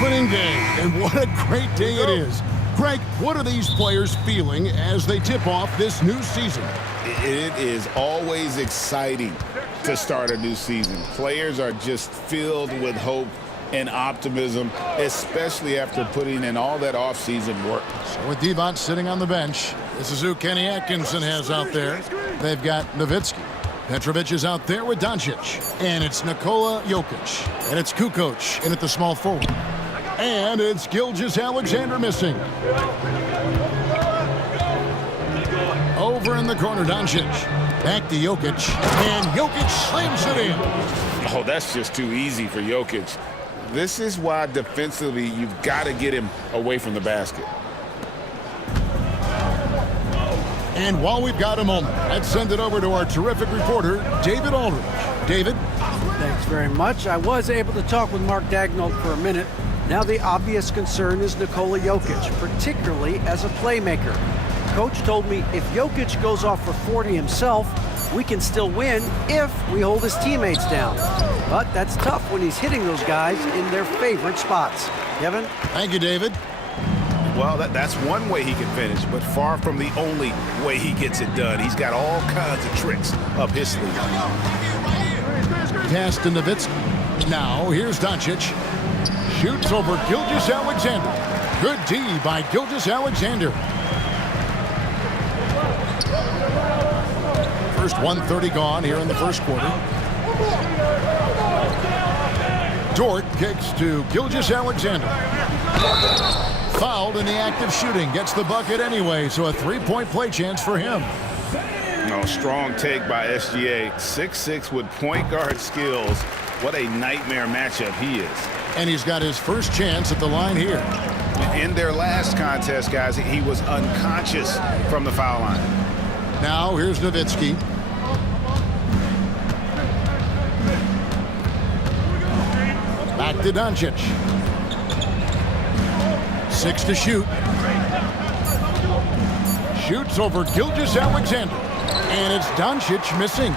opening day, and what a great day it is. Greg, what are these players feeling as they tip off this new season? It is always exciting to start a new season. Players are just filled with hope and optimism, especially after putting in all that offseason work. So with Devont sitting on the bench, this is who Kenny Atkinson has out there. They've got Nowitzki. Petrovic is out there with Doncic. And it's Nikola Jokic. And it's Kukoc in at the small forward. And it's Gilgeous-Alexander missing. Over in the corner, Doncic. Back to Jokic. And Jokic slams it in. Oh, that's just too easy for Jokic. This is why defensively you've got to get him away from the basket. And while we've got a moment, let's send it over to our terrific reporter, David Aldridge. David? Thanks very much. I was able to talk with Mark Daigneault for a minute. Now the obvious concern is Nikola Jokic, particularly as a playmaker. Coach told me if Jokic goes off for 40 himself, we can still win if we hold his teammates down. But that's tough when he's hitting those guys in their favorite spots. Kevin? Thank you, David. Well, that's one way he can finish, but far from the only way he gets it done. He's got all kinds of tricks up his sleeve. Pass to Nowitzki. Now, here's Doncic. Shoots over Gilgeous-Alexander. Good D by Gilgeous-Alexander. First 1:30 gone here in the first quarter. Dort kicks to Gilgeous-Alexander. Fouled in the act of shooting. Gets the bucket anyway, so a three-point play chance for him. No, strong take by SGA. 6'6" with point guard skills. What a nightmare matchup he is. And he's got his first chance at the line here. In their last contest, guys, he was unconscious from the foul line. Now here's Nowitzki. Back to Doncic. 6 to shoot. Shoots over Gilgeous-Alexander. And it's Doncic missing.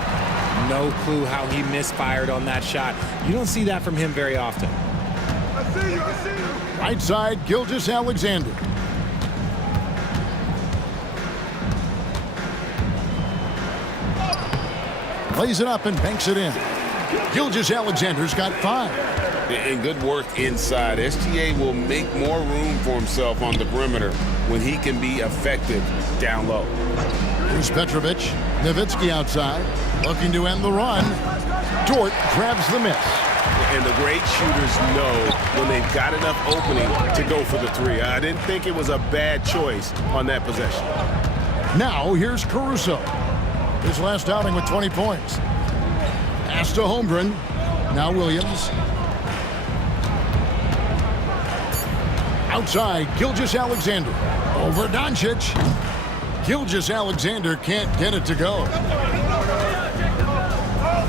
No clue how he misfired on that shot. You don't see that from him very often. Right side, Gilgeous-Alexander. Plays it up and banks it in. Gilgeous-Alexander's got 5. And good work inside. SGA will make more room for himself on the perimeter when he can be effective down low. Here's Petrovic. Nowitzki outside. Looking to end the run. Dort grabs the miss. And the great shooters know when they've got enough opening to go for the three. I didn't think it was a bad choice on that possession. Now here's Caruso. His last outing with 20 points. Pass to Holmgren. Now Williams. Outside, Gilgeous-Alexander. Over Doncic. Gilgeous-Alexander can't get it to go.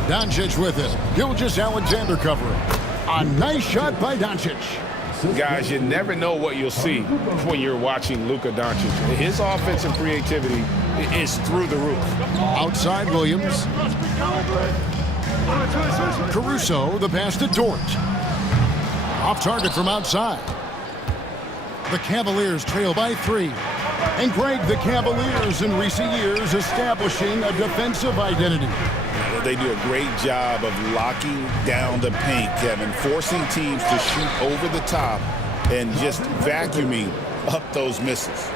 Doncic with it. Gilgeous-Alexander covering. A nice shot by Doncic. Guys, you never know what you'll see when you're watching Luka Doncic. His offensive creativity is through the roof. Outside, Williams. Caruso, the pass to Dort. Off target from outside. The Cavaliers trail by 3. And Greg, the Cavaliers in recent years establishing a defensive identity. They do a great job of locking down the paint, Kevin, forcing teams to shoot over the top and just vacuuming up those misses.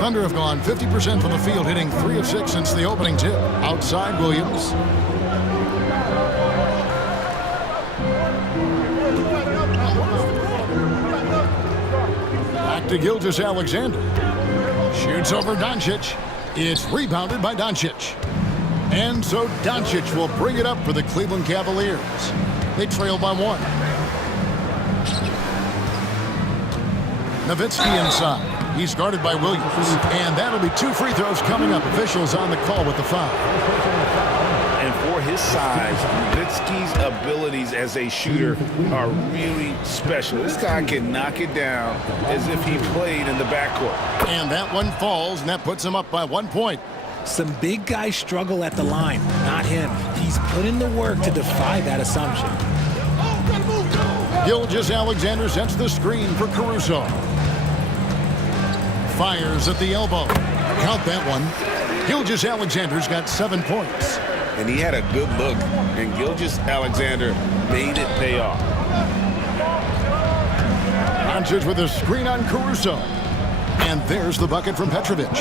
Thunder have gone 50% from the field, hitting 3 of 6 since the opening tip. Outside, Williams. Back to Gilgeous-Alexander. Shoots over Doncic. It's rebounded by Doncic. And so Doncic will bring it up for the Cleveland Cavaliers. They trail by 1. Nowitzki inside. He's guarded by Williams. And that'll be 2 free throws coming up. Officials on the call with the foul. And for his size, Nowitzki's abilities as a shooter are really special. This guy can knock it down as if he played in the backcourt. And that one falls, and that puts him up by 1 point. Some big guys struggle at the line, not him. He's put in the work to defy that assumption. Gilgeous-Alexander sets the screen for Caruso. Fires at the elbow. Count that one. Gilgeous-Alexander's got 7 points. And he had a good look, and Gilgeous-Alexander made it pay off. Doncic with a screen on Caruso. And there's the bucket from Petrovic.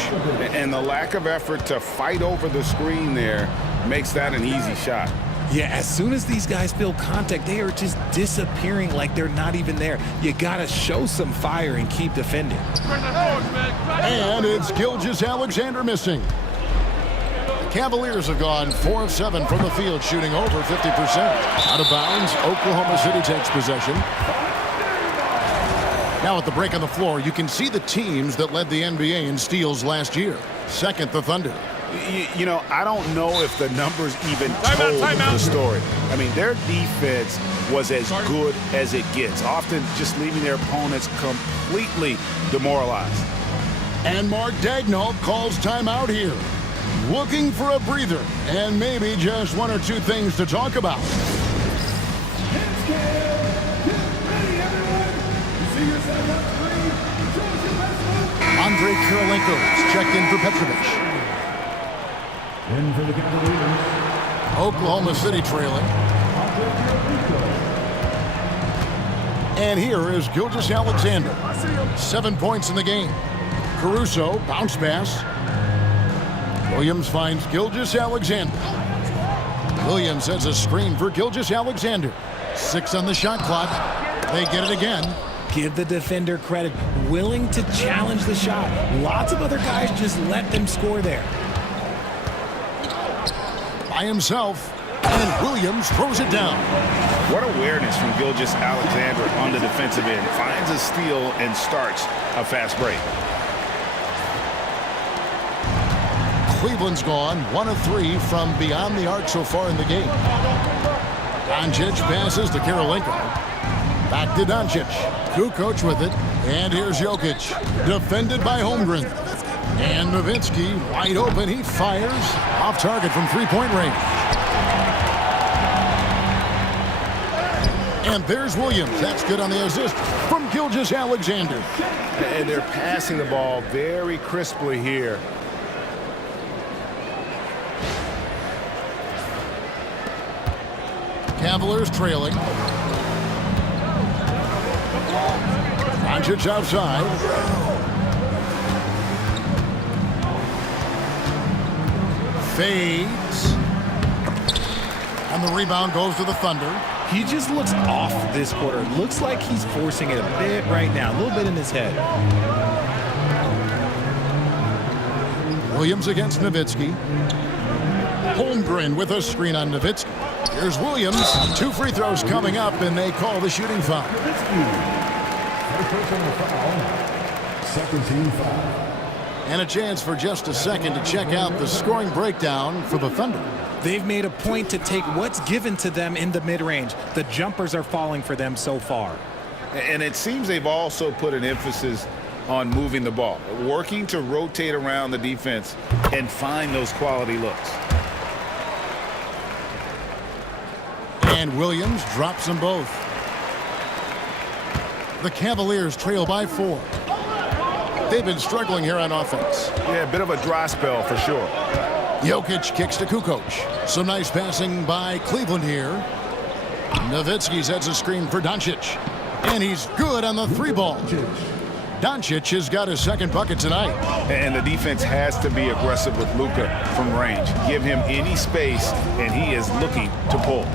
And the lack of effort to fight over the screen there makes that an easy shot. Yeah, as soon as these guys feel contact, they are just disappearing like they're not even there. You got to show some fire and keep defending. And it's Gilgeous-Alexander missing. The Cavaliers have gone 4 of 7 from the field, shooting over 50%. Out of bounds, Oklahoma City takes possession. Now at the break on the floor, you can see the teams that led the NBA in steals last year. Second, the Thunder. You know, I don't know if the numbers even told the story. I mean, their defense was as good as it gets, often just leaving their opponents completely demoralized. And Mark Daigneault calls timeout here. Looking for a breather and maybe just 1 or 2 things to talk about. Andre Kirilenko is checked in for Petrovic. In for the Cavaliers, Oklahoma City trailing. And here is Gilgeous-Alexander. 7 points in the game. Caruso, bounce pass. Williams finds Gilgeous-Alexander. Williams sets a screen for Gilgeous-Alexander. 6 on the shot clock. They get it again. Give the defender credit. Willing to challenge the shot. Lots of other guys just let them score there. By himself, and Williams throws it down. What awareness from Gilgeous-Alexander on the defensive end. Finds a steal and starts a fast break. Cleveland's gone 1 of 3 from beyond the arc so far in the game. Doncic passes to Kirilenko. Back to Doncic. Kukoc with it. And here's Jokic. Defended by Holmgren. And Nowitzki wide open. He fires off target from 3-point range. And there's Williams. That's good on the assist from Gilgeous-Alexander. And they're passing the ball very crisply here. Cavaliers trailing. Doncic outside. Fades. And the rebound goes to the Thunder. He just looks off this quarter. Looks like he's forcing it a bit right now. A little bit in his head. Williams against Nowitzki. Holmgren with a screen on Nowitzki. Here's Williams. 2 free throws coming up, and they call the shooting foul. second team foul. And a chance for just a second to check out the scoring breakdown for the Thunder. They've made a point to take what's given to them in the mid-range. The jumpers are falling for them so far. And it seems they've also put an emphasis on moving the ball, working to rotate around the defense and find those quality looks. And Williams drops them both. The Cavaliers trail by 4. They've been struggling here on offense. Yeah, a bit of a dry spell for sure. Jokic kicks to Kukoc. Some nice passing by Cleveland here. Nowitzki sets a screen for Doncic. And he's good on the 3-ball. Doncic has got his 2nd bucket tonight. And the defense has to be aggressive with Luka from range. Give him any space, and he is looking to pull.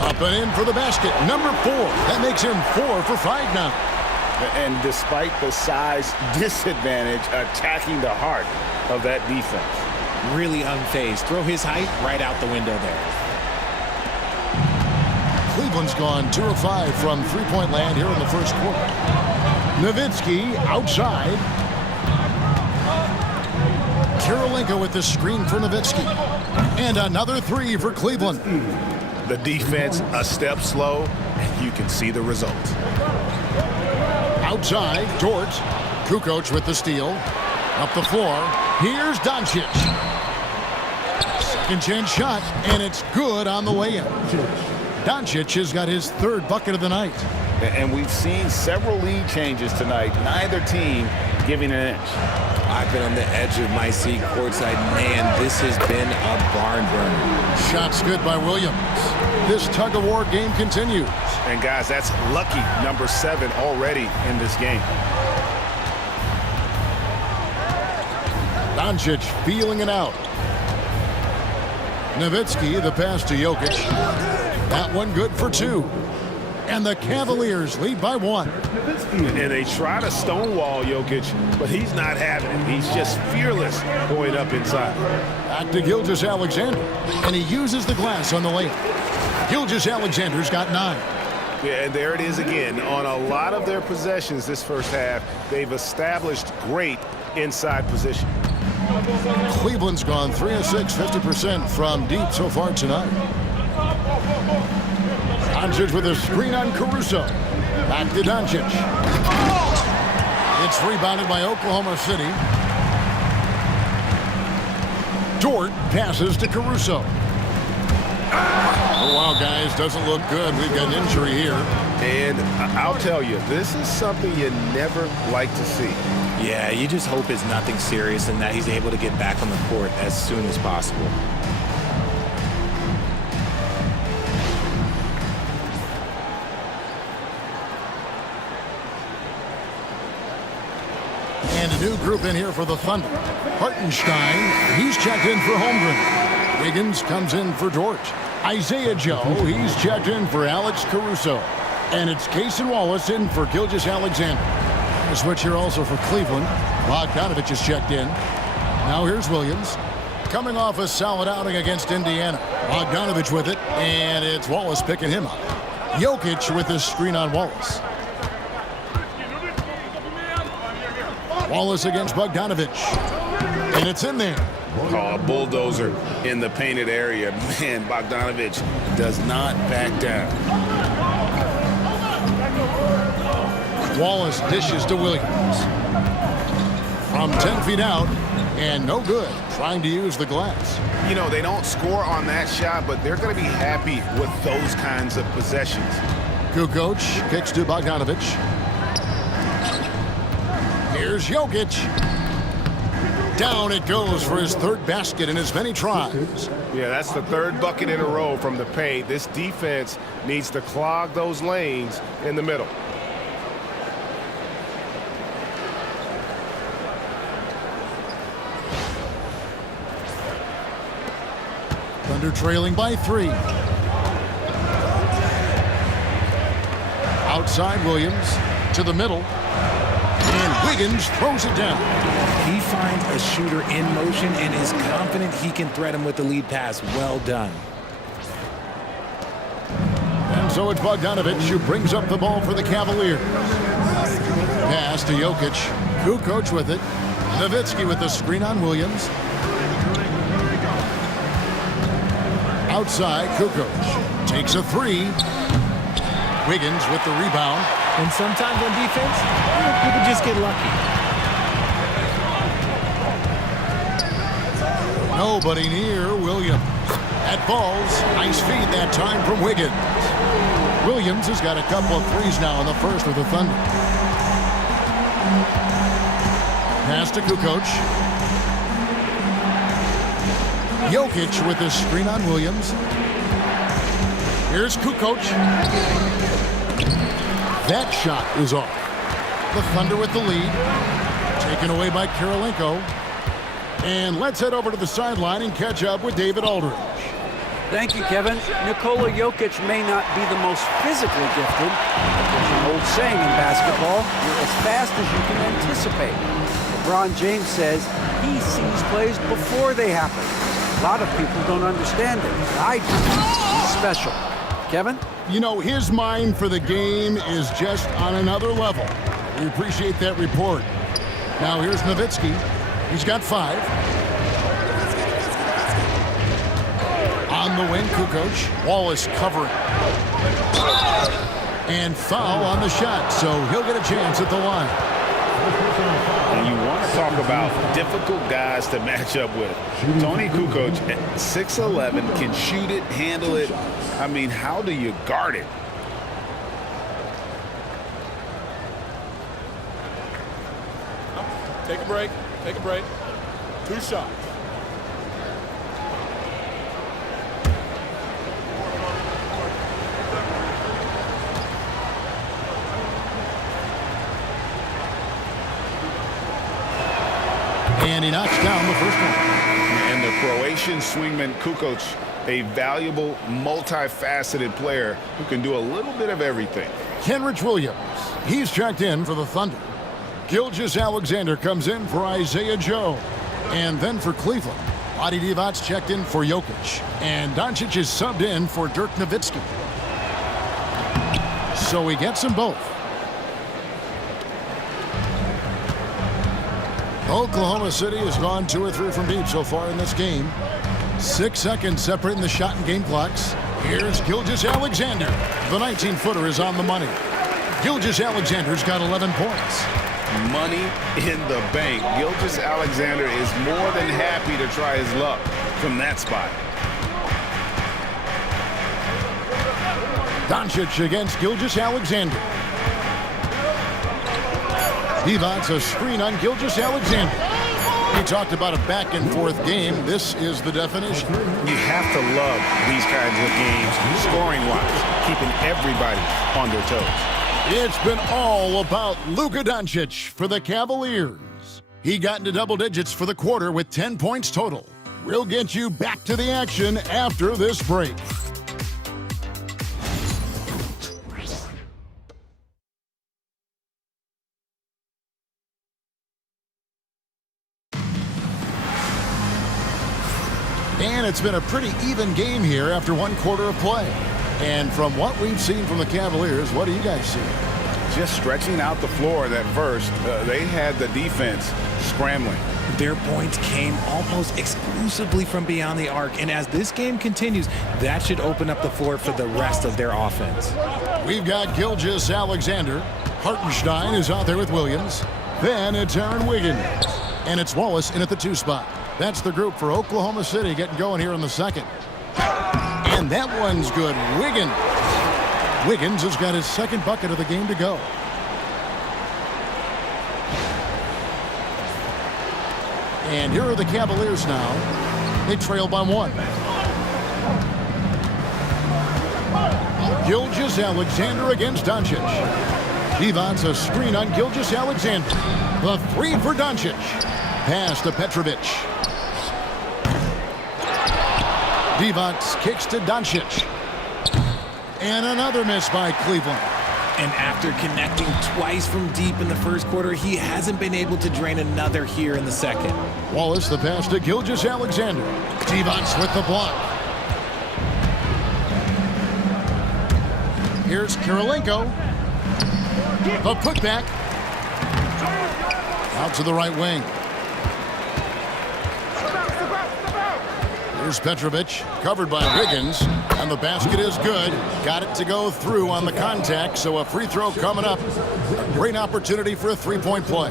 Up and in for the basket. Number 4. That makes him 4 for 5 now. And despite the size disadvantage, attacking the heart of that defense. Really unfazed. Throw his height right out the window there. Cleveland's gone 2 of 5 from 3-point land here in the first quarter. Nowitzki outside. Kirilenko with the screen for Nowitzki. And another 3 for Cleveland. The defense a step slow, and you can see the result. Outside, Dort. Kukoc with the steal. Up the floor. Here's Doncic. Second chance shot, and it's good on the way in. Doncic has got his third bucket of the night. And we've seen several lead changes tonight. Neither team giving an inch. I've been on the edge of my seat courtside. Man, this has been a barn burner. Shots good by Williams. This tug-of-war game continues. And guys, that's lucky number 7 already in this game. Doncic feeling it out. Nowitzki, the pass to Jokic. That one good for 2. And the Cavaliers lead by 1. And they try to stonewall Jokic, but he's not having it. He's just fearless going up inside. Back to Gilgeous-Alexander. And he uses the glass on the layup. Gilgeous-Alexander's got 9. Yeah, and there it is again. On a lot of their possessions this first half, they've established great inside position. Cleveland's gone 3 of 6, 50% from deep so far tonight. Doncic with a screen on Caruso. Back to Doncic. It's rebounded by Oklahoma City. Dort passes to Caruso. Oh, wow, guys, doesn't look good. We've got an injury here. And I'll tell you, this is something you never like to see. Yeah, you just hope it's nothing serious and that he's able to get back on the court as soon as possible. And a new group in here for the Thunder. Hartenstein, he's checked in for Holmgren. Wiggins comes in for Dort. Isaiah Joe, he's checked in for Alex Caruso. And it's Cason Wallace in for Gilgeous-Alexander. A switch here also for Cleveland. Bogdanovich is checked in. Now here's Williams. Coming off a solid outing against Indiana. Bogdanovich with it, and it's Wallace picking him up. Jokic with the screen on Wallace. Wallace against Bogdanovich. And it's in there. Oh, a bulldozer in the painted area. Man, Bogdanovich does not back down. Wallace dishes to Williams. From 10 feet out, and no good. Trying to use the glass. You know, they don't score on that shot, but they're going to be happy with those kinds of possessions. Kukoc kicks to Bogdanovich. Here's Jokic. Down it goes for his third basket in as many tries. Yeah, that's the third bucket in a row from the paint. This defense needs to clog those lanes in the middle. Thunder trailing by 3. Outside Williams to the middle. And Wiggins throws it down. He finds a shooter in motion and is confident he can threat him with the lead pass. Well done. And so it's Bogdanovich who brings up the ball for the Cavaliers. Pass to Jokic. Kukoc with it. Nowitzki with the screen on Williams. Outside, Kukoc takes a 3. Wiggins with the rebound. And sometimes on defense, people just get lucky. Nobody near Williams. That falls. Nice feed that time from Wiggins. Williams has got a couple of threes now in the first with the Thunder. Pass to Kukoc. Jokic with the screen on Williams. Here's Kukoc. That shot is off. The Thunder with the lead. Taken away by Karolinko. And let's head over to the sideline and catch up with David Aldridge. Thank you, Kevin. Nikola Jokic may not be the most physically gifted. There's an old saying in basketball, you're as fast as you can anticipate. LeBron James says he sees plays before they happen. A lot of people don't understand it. I do. He's special. Kevin? You know, his mind for the game is just on another level. We appreciate that report. Now here's Nowitzki. He's got 5. On the wing, Kukoc. Wallace covering. And foul on the shot, so he'll get a chance at the line. And you want to talk about difficult guys to match up with. Tony Kukoc at 6'11", can shoot it, handle it, I mean, how do you guard it? Take a break. Take a break. 2 shots. And he knocks down the first one. And the Croatian swingman Kukoc, a valuable, multifaceted player who can do a little bit of everything. Kenrich Williams, he's checked in for the Thunder. Gilgeous-Alexander comes in for Isaiah Joe. And then for Cleveland, Vlade Divac checked in for Jokic. And Doncic is subbed in for Dirk Nowitzki. So he gets them both. Oklahoma City has gone 2 or 3 from deep so far in this game. 6 seconds separating the shot and game clocks. Here's Gilgeous-Alexander. The 19-footer is on the money. Gilgeous-Alexander's got 11 points. Money in the bank. Gilgeous-Alexander is more than happy to try his luck from that spot. Doncic against Gilgeous-Alexander. Divac a screen on Gilgeous-Alexander. He talked about a back-and-forth game. This is the definition. You have to love these kinds of games, scoring-wise, keeping everybody on their toes. It's been all about Luka Doncic for the Cavaliers. He got into double digits for the quarter with 10 points total. We'll get you back to the action after this break. And it's been a pretty even game here after 1 quarter of play. And from what we've seen from the Cavaliers, what do you guys see? Just stretching out the floor that first, they had the defense scrambling. Their points came almost exclusively from beyond the arc, and as this game continues, that should open up the floor for the rest of their offense. We've got Gilgeous-Alexander. Hartenstein is out there with Williams. Then it's Aaron Wiggins. And it's Wallace in at the 2 spot. That's the group for Oklahoma City getting going here in the second. And that one's good. Wiggins has got his 2nd bucket of the game to go. And here are the Cavaliers now. They trail by 1. Gilgeous-Alexander against Doncic. Divac a screen on Gilgeous-Alexander. The 3 for Doncic. Pass to Petrovic. Divac kicks to Doncic. And another miss by Cleveland. And after connecting twice from deep in the first quarter, he hasn't been able to drain another here in the second. Wallace the pass to Gilgeous-Alexander. Divac with the block. Here's Kirilenko. The putback. Out to the right wing. Here's Petrovic, covered by Wiggins, and the basket is good. Got it to go through on the contact, so a free throw coming up. A great opportunity for a 3-point play.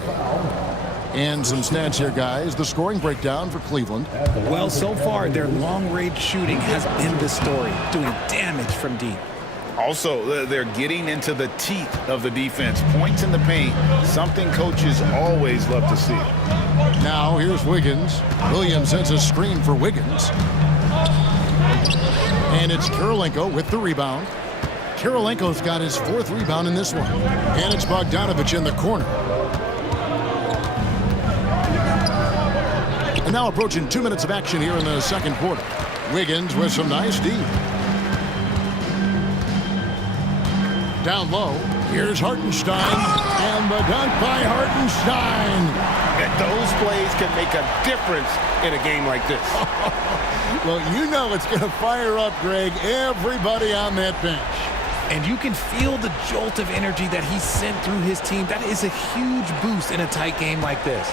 And some stats here, guys. The scoring breakdown for Cleveland. Well, so far, their long-range shooting has been the story, doing damage from deep. Also, they're getting into the teeth of the defense. Points in the paint, something coaches always love to see. Now, here's Wiggins. Williams sends a screen for Wiggins. And it's Kirilenko with the rebound. Kirilenko's got his 4th rebound in this one. And it's Bogdanovic in the corner. And now approaching 2 minutes of action here in the second quarter. Wiggins with some nice D. Down low, here's Hartenstein, and the dunk by Hartenstein. And those plays can make a difference in a game like this. Well, you know it's going to fire up, Greg, everybody on that bench. And you can feel the jolt of energy that he sent through his team. That is a huge boost in a tight game like this.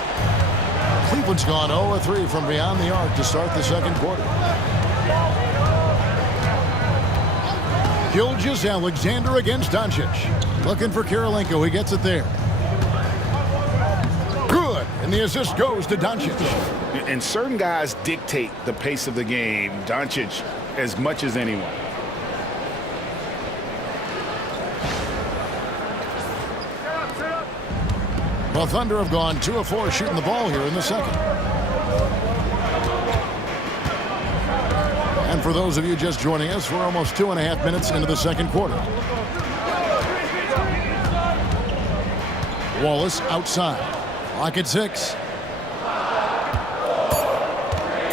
Cleveland's gone 0-3 from beyond the arc to start the second quarter. Gilgeous-Alexander against Doncic. Looking for Kirilenko. He gets it there. Good. And the assist goes to Doncic. And certain guys dictate the pace of the game. Doncic as much as anyone. The Thunder have gone 2 of 4 shooting the ball here in the second. And for those of you just joining us, we're almost 2.5 minutes into the second quarter. Wallace outside. Lock at 6.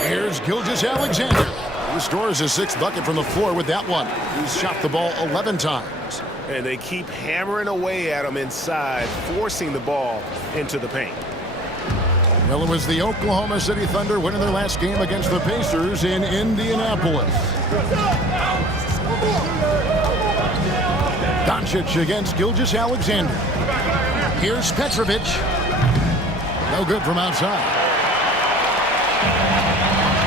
Here's Gilgeous-Alexander. He scores his 6th bucket from the floor with that one. He's shot the ball 11 times. And they keep hammering away at him inside, forcing the ball into the paint. Well, it was the Oklahoma City Thunder winning their last game against the Pacers in Indianapolis. Doncic against Gilgeous-Alexander. Here's Petrovic. No good from outside.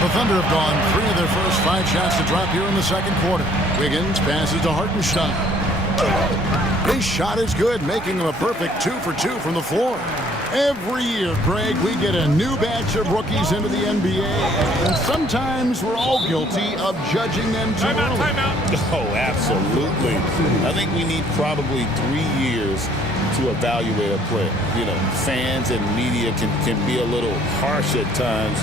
The Thunder have gone 3 of their first 5 shots to drop here in the second quarter. Wiggins passes to Hartenstein. His shot is good, making him a perfect 2 for 2 from the floor. Every year, Greg, we get a new batch of rookies into the NBA, and sometimes we're all guilty of judging them too early. Oh, absolutely. I think we need probably 3 years to evaluate a player. You know, fans and media can be a little harsh at times,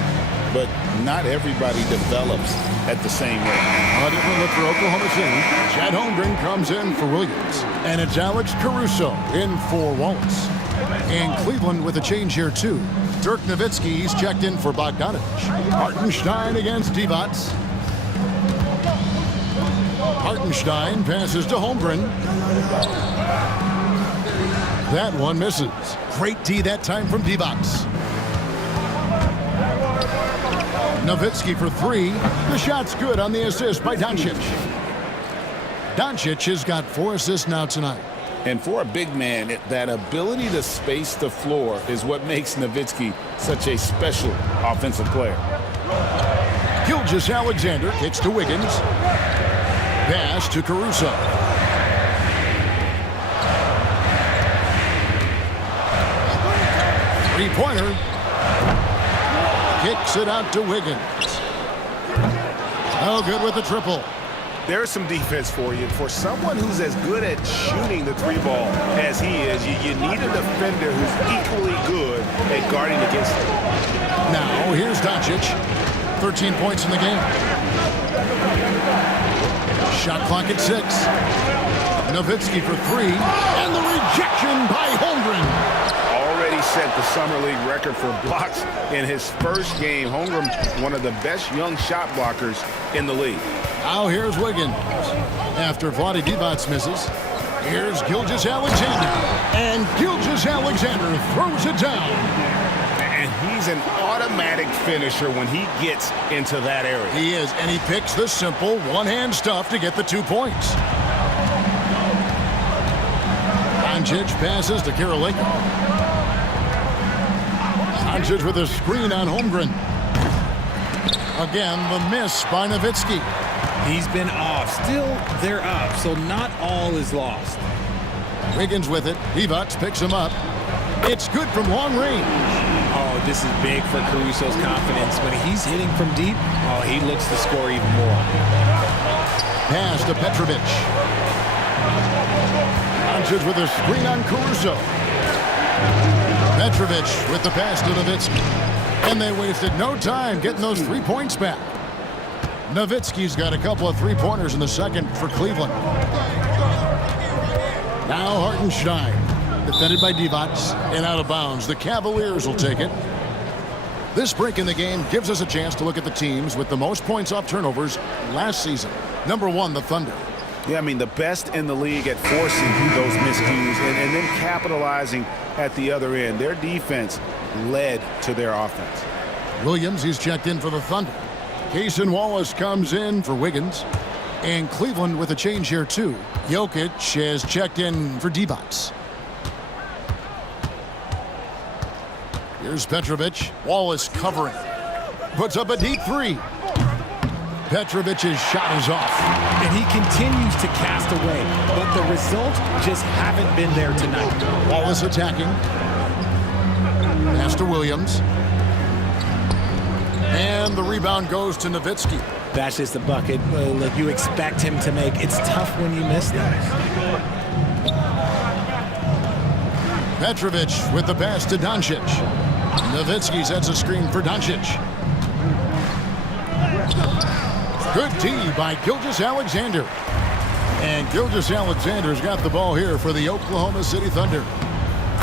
but not everybody develops at the same rate. A different look for Oklahoma City. Chad Holmgren comes in for Williams. And it's Alex Caruso in for Wallace. And Cleveland with a change here, too. Dirk Nowitzki's checked in for Bogdanovich. Hartenstein against Divac. Hartenstein passes to Holmgren. That one misses. Great D that time from Divac. Nowitzki for 3. The shot's good on the assist by Doncic. Doncic has got 4 assists now tonight. And for a big man, that ability to space the floor is what makes Nowitzki such a special offensive player. Gilgeous-Alexander kicks to Wiggins. Pass to Caruso. Three-pointer. Kicks it out to Wiggins. No good with the triple. There's some defense for you. For someone who's as good at shooting the 3-ball as he is, you need a defender who's equally good at guarding against him. Now, here's Doncic. 13 points in the game. Shot clock at 6. Nowitzki for 3. And the rejection by Holmgren. Already set the Summer League record for blocks in his first game. Holmgren, one of the best young shot blockers in the league. Now here's Wiggins. After Vlade Divac misses, here's Gilgeous-Alexander. And Gilgeous-Alexander throws it down. And he's an automatic finisher when he gets into that area. He is, and he picks the simple one-hand stuff to get the 2 points. Doncic passes to Karolinko. Doncic with a screen on Holmgren. Again, the miss by Nowitzki. He's been off. Still, they're up, so not all is lost. Wiggins with it. Divac picks him up. It's good from long range. Oh, this is big for Caruso's confidence. When he's hitting from deep, oh, he looks to score even more. Pass to Petrovic. Doncic with a screen on Caruso. Petrovic with the pass to Nowitzki. And they wasted no time getting those 3 points back. Nowitzki's got a couple of 3-pointers in the second for Cleveland. Now Hartenstein, defended by Divac, and out of bounds. The Cavaliers will take it. This break in the game gives us a chance to look at the teams with the most points off turnovers last season. Number 1, the Thunder. Yeah, I mean, the best in the league at forcing those miscues and then capitalizing at the other end. Their defense led to their offense. Williams, he's checked in for the Thunder. Cason Wallace comes in for Wiggins. And Cleveland with a change here, too. Jokic has checked in for Divac. Here's Petrovic. Wallace covering. Puts up a deep 3. Petrovic's shot is off. And he continues to cast away, but the results just haven't been there tonight. Wallace attacking. Pass to Williams. And the rebound goes to Nowitzki. That's just a bucket like you expect him to make. It's tough when you miss those. Petrovic with the pass to Doncic. Nowitzki sets a screen for Doncic. Good D by Gilgeous-Alexander. And Gilgeous-Alexander's got the ball here for the Oklahoma City Thunder.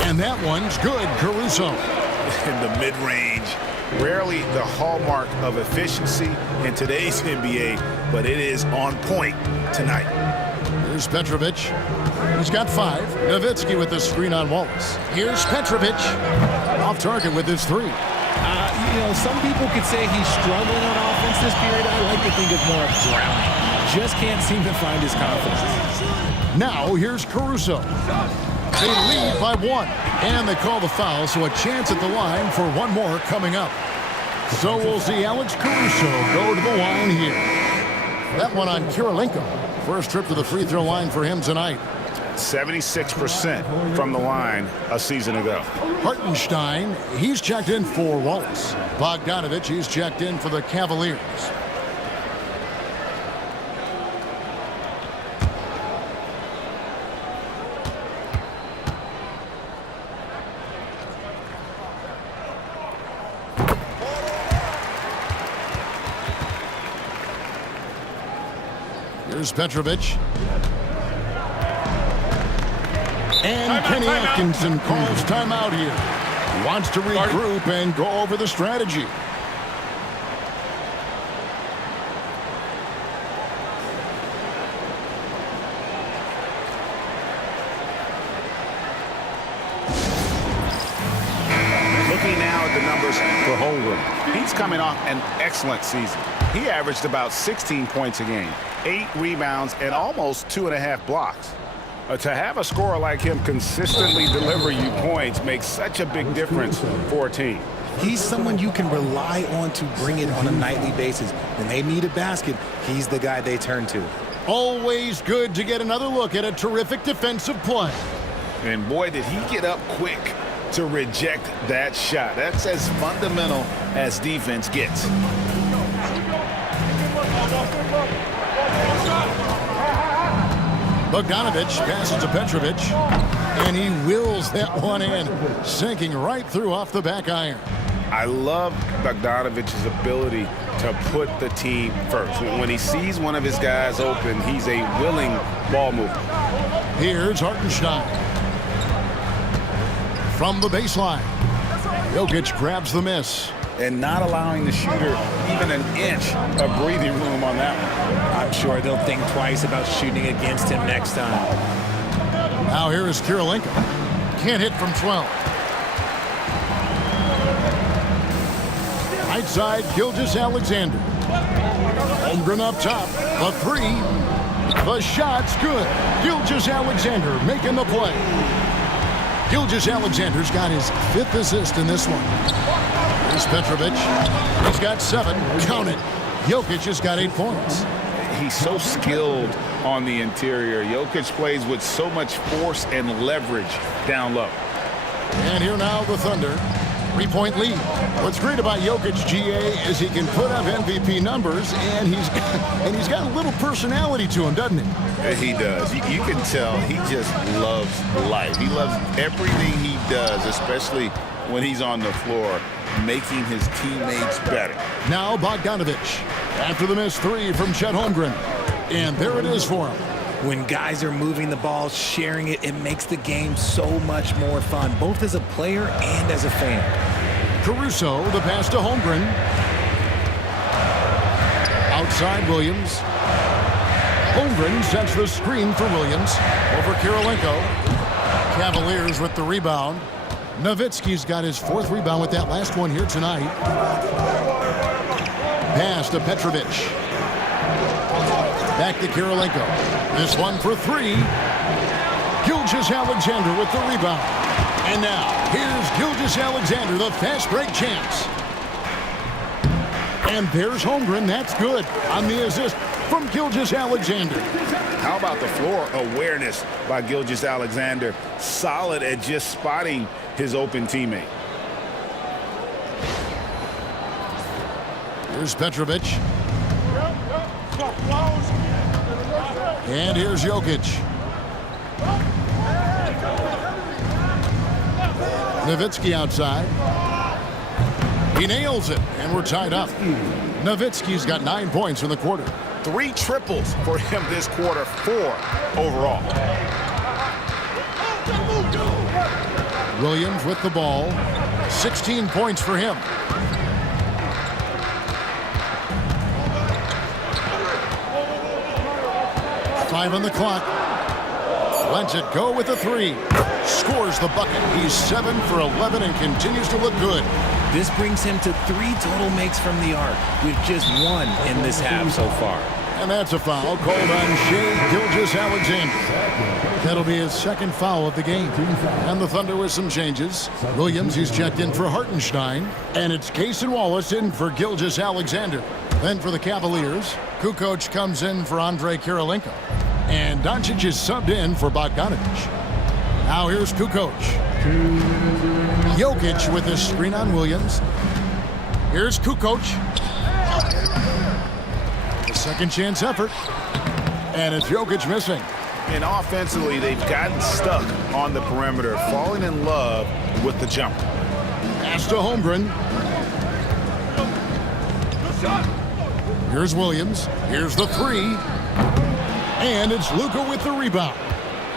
And that one's good. Caruso. In the mid-range, rarely the hallmark of efficiency in today's NBA, but it is on point tonight. Here's Petrovic. He's got 5. Nowitzki with the screen on Wallace. Here's Petrovic. Off target with his 3. You know, some people could say he's struggling on offense this period. I like to think of more of drowning. Just can't seem to find his confidence. Now here's Caruso. They lead by 1. And they call the foul, so a chance at the line for one more coming up. So we'll see Alex Caruso go to the line here. That one on Kirilenko. First trip to the free throw line for him tonight. 76% from the line a season ago. Hartenstein, he's checked in for Wallace. Bogdanovich, he's checked in for the Cavaliers. Here's Petrovic. And Kenny Atkinson calls timeout here. Wants to regroup and go over the strategy. Looking now at the numbers for Holmgren. He's coming off an excellent season. He averaged about 16 points a game, 8 rebounds, and almost 2.5 blocks. To have a scorer like him consistently deliver you points makes such a big difference for a team. He's someone you can rely on to bring it on a nightly basis. When they need a basket, he's the guy they turn to. Always good to get another look at a terrific defensive play. And boy, did he get up quick to reject that shot. That's as fundamental as defense gets. Bogdanovich passes to Petrovic, and he wills that one in, sinking right through off the back iron. I love Bogdanovich's ability to put the team first. When he sees one of his guys open, he's a willing ball mover. Here's Hartenstein. From the baseline, Jokic grabs the miss. And not allowing the shooter even an inch of breathing room on that one. I'm sure they'll think twice about shooting against him next time. Now here is Kirilenko. Can't hit from 12. Right side, Gilgeous-Alexander. Holmgren up top. The 3. The shot's good. Gilgeous-Alexander making the play. Gilgeous-Alexander's got his 5th assist in this one. Here's Petrovic. He's got 7. Count it. Jokic has got 8 points. He's so skilled on the interior. Jokic plays with so much force and leverage down low. And here now the Thunder. 3-point lead. What's great about Jokic, GA, is he can put up MVP numbers, and he's got a little personality to him, doesn't he? He does. You can tell he just loves life. He loves everything he does, especially when he's on the floor, making his teammates better. Now Bogdanovich. After the missed 3 from Chet Holmgren. And there it is for him. When guys are moving the ball, sharing it, it makes the game so much more fun, both as a player and as a fan. Caruso, the pass to Holmgren. Outside Williams. Holmgren sets the screen for Williams. Over Kirilenko. Cavaliers with the rebound. Nowitzki's got his 4th rebound with that last one here tonight. Pass to Petrovic. Back to Kirilenko. This one for 3. Gilgeous-Alexander with the rebound. And now, here's Gilgeous-Alexander, the fast break champs. And there's Holmgren. That's good on the assist from Gilgeous-Alexander. How about the floor awareness by Gilgeous-Alexander? Solid at just spotting his open teammate. Here's Petrovic. And here's Jokic. Nowitzki outside. He nails it, and we're tied up. Nowitzki's got 9 points in the quarter. 3 triples for him this quarter, 4 overall. Williams with the ball. 16 points for him. Five on the clock. Lets it go with a 3. Scores the bucket. He's 7 for 11 and continues to look good. This brings him to 3 total makes from the arc, with just 1 in this half so far. And that's a foul called on Shai Gilgeous-Alexander. That'll be his 2nd foul of the game. And the Thunder with some changes. Williams, he's checked in for Hartenstein. And it's Cason Wallace in for Gilgeous-Alexander. Then for the Cavaliers, Kukoc comes in for Andre Kirilenko. And Doncic is subbed in for Bogdanovic. Now here's Kukoc. Jokic with his screen on Williams. Here's Kukoc. The second chance effort. And it's Jokic missing. And offensively, they've gotten stuck on the perimeter, falling in love with the jump. Pass to Holmgren. Here's Williams. Here's the 3. And it's Luka with the rebound.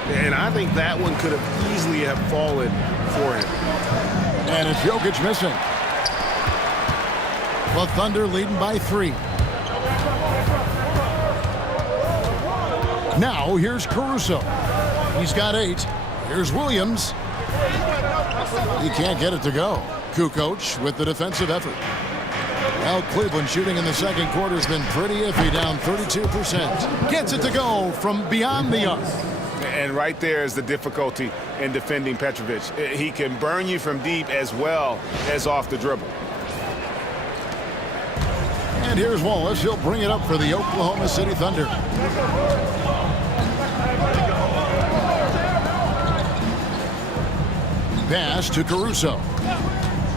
And I think that one could have easily have fallen for him. And it's Jokic missing. The Thunder leading by 3. Now here's Caruso. He's got 8. Here's Williams. He can't get it to go. Kukoc with the defensive effort. Well, Cleveland shooting in the second quarter has been pretty iffy, down 32%. Gets it to go from beyond the arc. And right there is the difficulty in defending Petrovic. He can burn you from deep as well as off the dribble. And here's Wallace. He'll bring it up for the Oklahoma City Thunder. Pass to Caruso.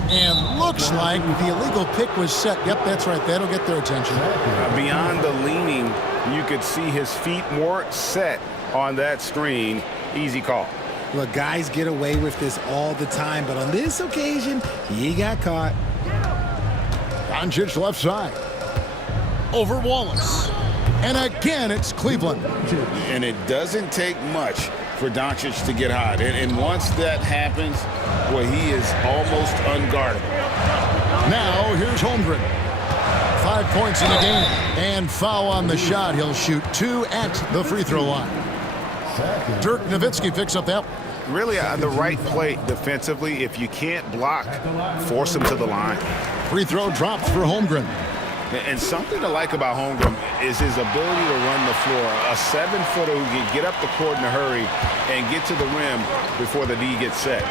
And looks like the illegal pick was set. Yep, that's right. That'll get their attention. Beyond the leaning, you could see his feet more set on that screen. Easy call. Look, guys get away with this all the time, but on this occasion, he got caught. Doncic left side. Over Wallace. And again, it's Cleveland. And it doesn't take much for Doncic to get hot. And once that happens, well, he is almost unguardable. Now, here's Holmgren. 5 points in the game. And foul on the shot. He'll shoot 2 at the free throw line. Dirk Nowitzki picks up that one. Really the right play defensively. If you can't block, force him to the line. Free throw drops for Holmgren. And something to like about Holmgren is his ability to run the floor. A 7-footer who can get up the court in a hurry and get to the rim before the D gets set.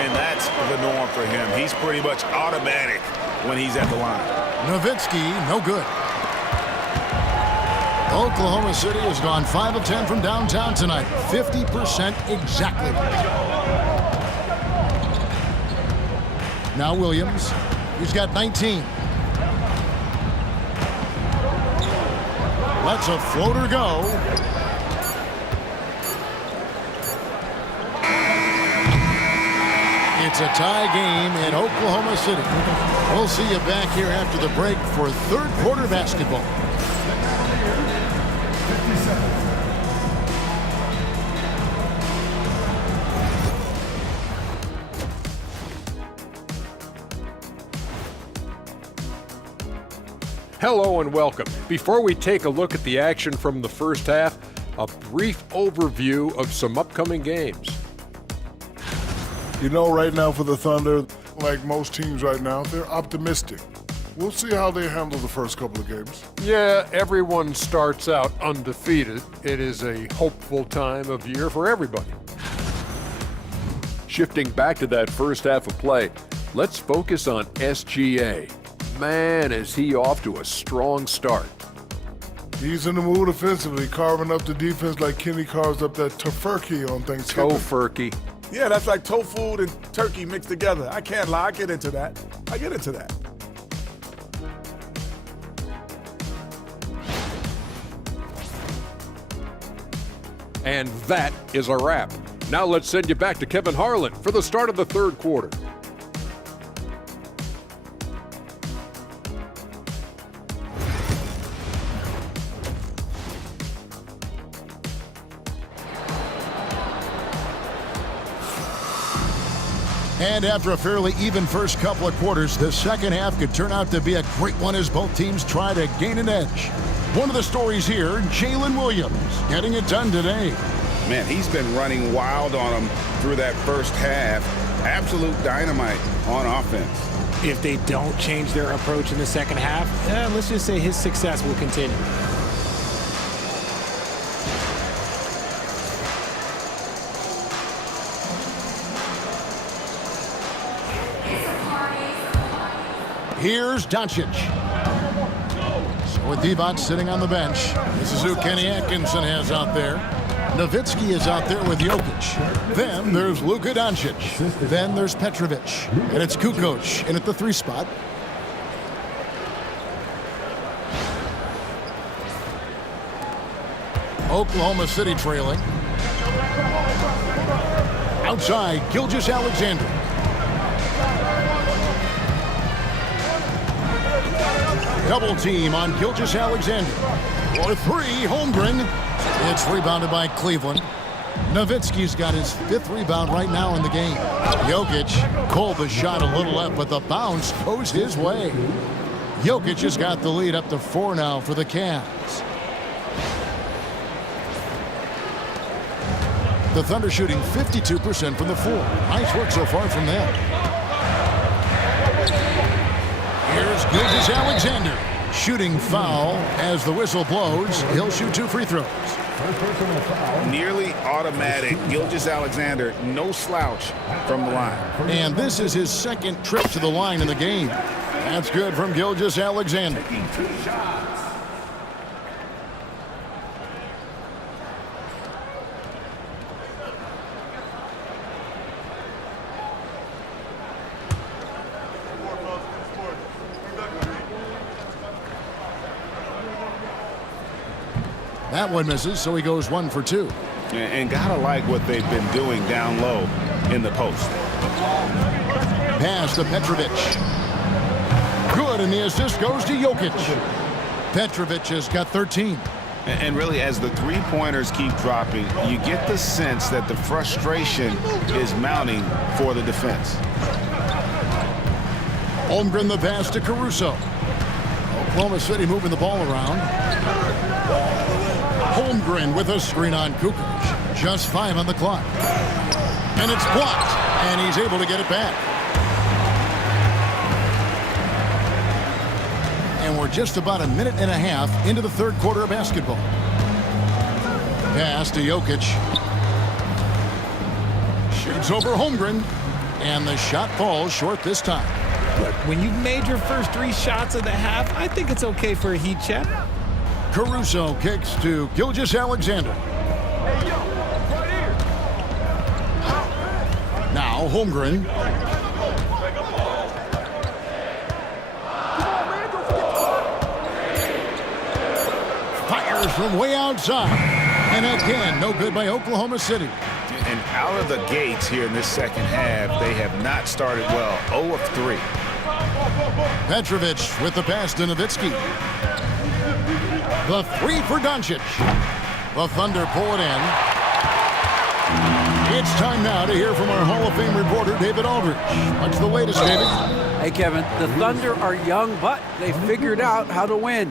And that's the norm for him. He's pretty much automatic when he's at the line. Nowitzki, no good. Oklahoma City has gone 5 of 10 from downtown tonight. 50% exactly. Now Williams. He's got 19. Lets a floater go. It's a tie game in Oklahoma City. We'll see you back here after the break for third quarter basketball. Hello and welcome. Before we take a look at the action from the first half, a brief overview of some upcoming games. You know, right now for the Thunder, like most teams right now, they're optimistic. We'll see how they handle the first couple of games. Yeah, everyone starts out undefeated. It is a hopeful time of year for everybody. Shifting back to that first half of play, let's focus on SGA. Man, is he off to a strong start. He's in the mood offensively, carving up the defense like Kenny carves up that tofurkey on Thanksgiving. Tofurkey. Yeah, that's like tofu and turkey mixed together. I can't lie. I get into that. And that is a wrap. Now let's send you back to Kevin Harlan for the start of the third quarter. And after a fairly even first couple of quarters, the second half could turn out to be a great one as both teams try to gain an edge. One of the stories here, Jalen Williams getting it done today. Man, he's been running wild on them through that first half. Absolute dynamite on offense. If they don't change their approach in the second half, let's just say his success will continue. Here's Doncic. So with Divac sitting on the bench, this is who Kenny Atkinson has out there. Nowitzki is out there with Jokic. Then there's Luka Doncic. Then there's Petrovic. And it's Kukoc in at the 3 spot. Oklahoma City trailing. Outside, Gilgeous-Alexander. Double team on Gilgeous-Alexander. For 3, Holmgren. It's rebounded by Cleveland. Nowitzki's got his 5th rebound right now in the game. Jokic pulled the shot a little left, but the bounce goes his way. Jokic has got the lead up to 4 now for the Cavs. The Thunder shooting 52% from the floor. Nice work so far from them. Here's Gilgeous-Alexander. Shooting foul as the whistle blows. He'll shoot 2 free throws. Nearly automatic. Gilgeous-Alexander, no slouch from the line. And this is his 2nd trip to the line in the game. That's good from Gilgeous-Alexander. That one misses, so he goes 1 for 2. And gotta like what they've been doing down low in the post. Pass to Petrovic. Good, and the assist goes to Jokic. Petrovic has got 13. And really, as the 3-pointers keep dropping, you get the sense that the frustration is mounting for the defense. Holmgren the pass to Caruso. Oklahoma City moving the ball around. Holmgren with a screen on Kukoc. Just 5 on the clock. And it's blocked, and he's able to get it back. And we're just about a minute and a half into the 3rd quarter of basketball. Pass to Jokic. Shoots over Holmgren, and the shot falls short this time. Look, when you've made your first 3 shots of the half, I think it's okay for a heat check. Caruso kicks to Gilgeous-Alexander. Now Holmgren. Fires from way outside. And again, no good by Oklahoma City. And out of the gates here in this second half, they have not started well. 0 of 3. Petrovic with the pass to Nowitzki. The 3 for Doncic. The Thunder pull it in. It's time now to hear from our Hall of Fame reporter, David Aldridge. What's the latest, David? Hey, Kevin, the Thunder are young, but they figured out how to win.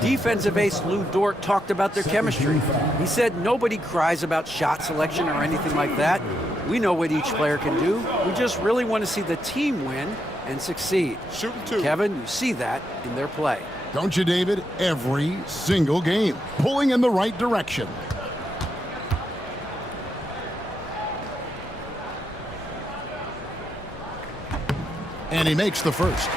Defensive ace Lou Dort talked about their chemistry. He said nobody cries about shot selection or anything like that. We know what each player can do. We just really want to see the team win and succeed. Shooting 2. Kevin, you see that in their play. Don't you, David? Every single game. Pulling in the right direction. And he makes the first.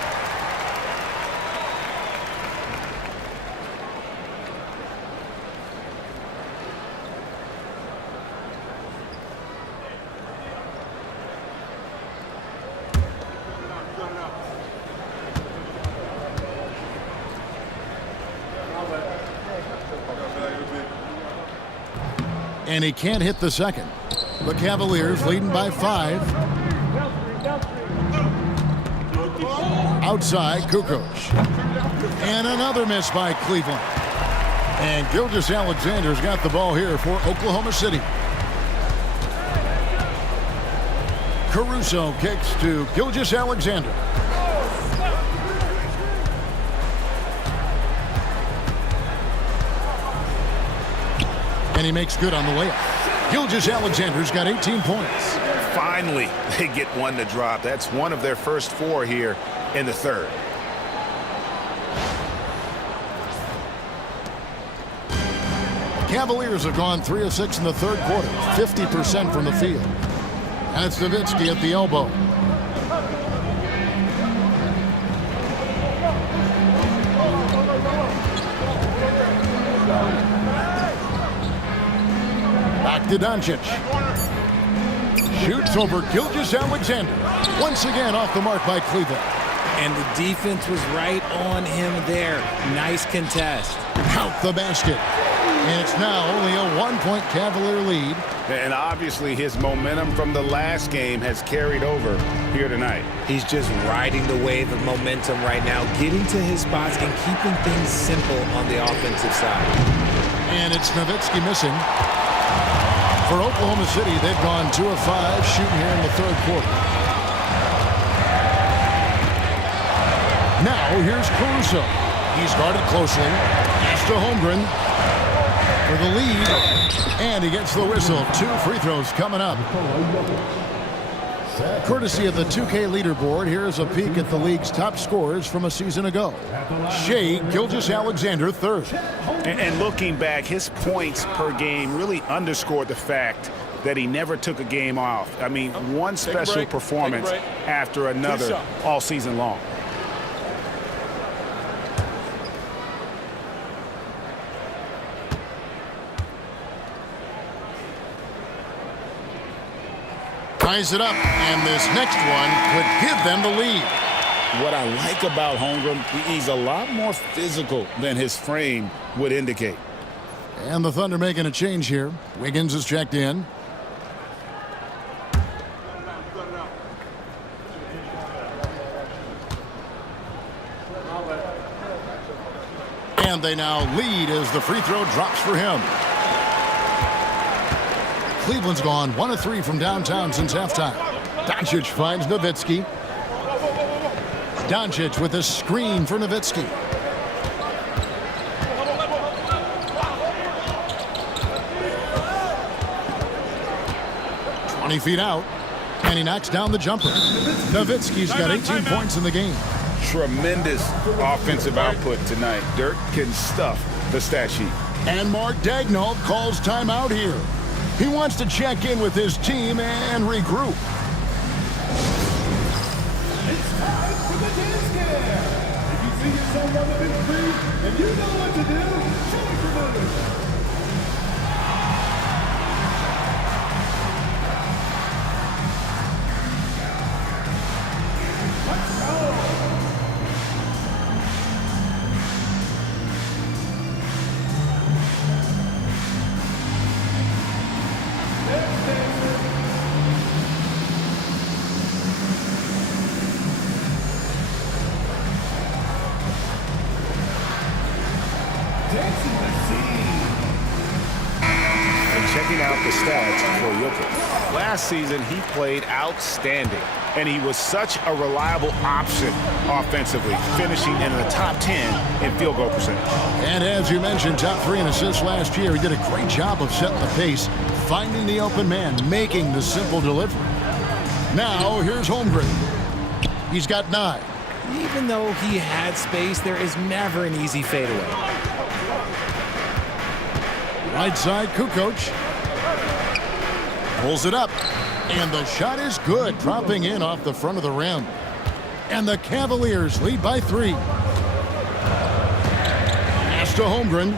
And he can't hit the second. The Cavaliers leading by 5. Outside, Kukoc. And another miss by Cleveland. And Gilgeous-Alexander's got the ball here for Oklahoma City. Caruso kicks to Gilgeous-Alexander. And he makes good on the layup. Gilgeous-Alexander's got 18 points. Finally, they get one to drop. That's one of their first 4 here in the third. Cavaliers have gone 3 of 6 in the third quarter, 50% from the field. And it's Nowitzki at the elbow. Back to Doncic. Shoots over Gilgeous-Alexander. Once again off the mark by Cleveland. And the defense was right on him there. Nice contest. Count the basket. And it's now only a 1-point Cavalier lead. And obviously his momentum from the last game has carried over here tonight. He's just riding the wave of momentum right now, getting to his spots and keeping things simple on the offensive side. And it's Nowitzki missing. For Oklahoma City, they've gone 2 of 5 shooting here in the third quarter. Now here's Caruso. He's guarded closely. Pass to Holmgren for the lead. And he gets the whistle. 2 free throws coming up. Courtesy of the 2K leaderboard, here's a peek at the league's top scorers from a season ago. Shai Gilgeous-Alexander third. And looking back, his points per game really underscored the fact that he never took a game off. I mean, one special performance after another all season long. Ties it up, and this next one could give them the lead. What I like about Holmgren, he's a lot more physical than his frame would indicate. And the Thunder making a change here. Wiggins is checked in. And they now lead as the free throw drops for him. Cleveland's gone 1 of 3 from downtown since halftime. Doncic finds Nowitzki. Doncic with a screen for Nowitzki. "20 feet out, and he knocks down the jumper. Nowitzki's got 18 points in the game. Tremendous offensive output tonight. Dirk can stuff the stat sheet. And Mark Daigneault calls timeout here. He wants to check in with his team and regroup. It's time for the dance care. If you see yourself on the big screen and you know what to do, show me your moves. Let's go. Checking out the stats for Jokic. Last season, he played outstanding, and he was such a reliable option offensively, finishing in the top 10 in field goal percentage. And as you mentioned, top 3 in assists last year. He did a great job of setting the pace, finding the open man, making the simple delivery. Now, here's Holmgren. He's got 9. Even though he had space, there is never an easy fadeaway. Right side, Kukoc. Pulls it up. And the shot is good, dropping in off the front of the rim. And the Cavaliers lead by 3. Pass to Holmgren.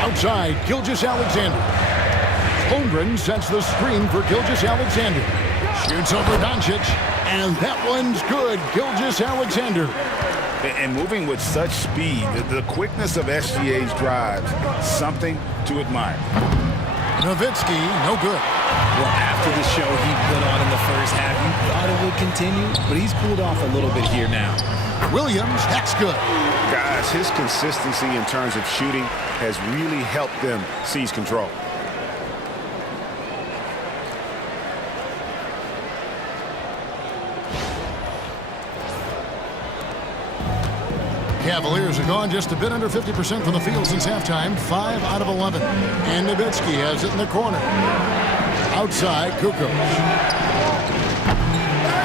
Outside, Gilgeous-Alexander. Holmgren sets the screen for Gilgeous-Alexander. Shoots over Doncic. And that one's good, Gilgeous-Alexander. And moving with such speed, the quickness of SGA's drives, something to admire. Nowitzki, no good. Well, after the show he put on in the first half, you thought it would continue, but he's cooled off a little bit here now. Williams, that's good. Guys, his consistency in terms of shooting has really helped them seize control. Cavaliers have gone just a bit under 50% from the field since halftime, 5 out of 11. And Nowitzki has it in the corner. Outside, Kukoc.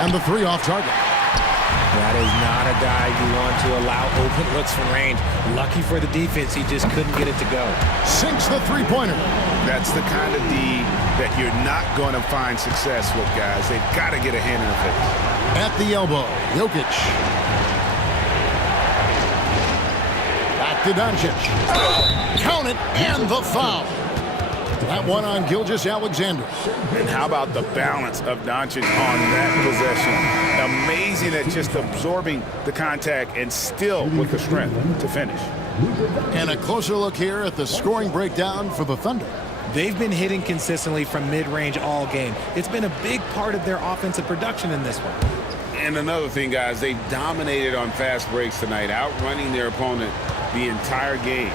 And the 3 off target. That is not a guy you want to allow open looks from range. Lucky for the defense, he just couldn't get it to go. Sinks the three-pointer. That's the kind of D that you're not going to find success with, guys. They've got to get a hand in the face. At the elbow, Jokic. Back to Doncic. Count it, and the foul. That one on Gilgeous-Alexander. And how about the balance of Doncic on that possession? Amazing at just absorbing the contact and still with the strength to finish. And a closer look here at the scoring breakdown for the Thunder. They've been hitting consistently from mid-range all game. It's been a big part of their offensive production in this one. And another thing, guys, they've dominated on fast breaks tonight, outrunning their opponent the entire game.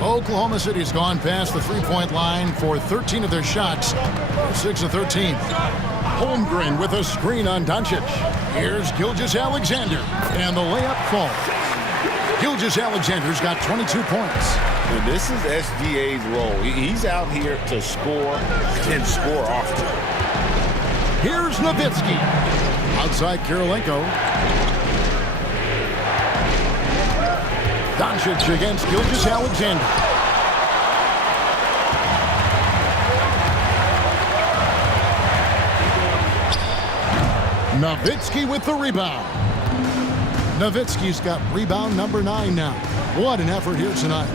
Oklahoma City's gone past the three-point line for 13 of their shots. 6 of 13. Holmgren with a screen on Doncic. Here's Gilgeous-Alexander, and the layup falls. Gilgeous-Alexander's got 22 points. And this is SGA's role. He's out here to score and score often. Here's Nowitzki. Outside Kirilenko. Doncic against Gilgeous-Alexander. Nowitzki with the rebound. Nowitzki's got rebound number 9 now. What an effort here tonight.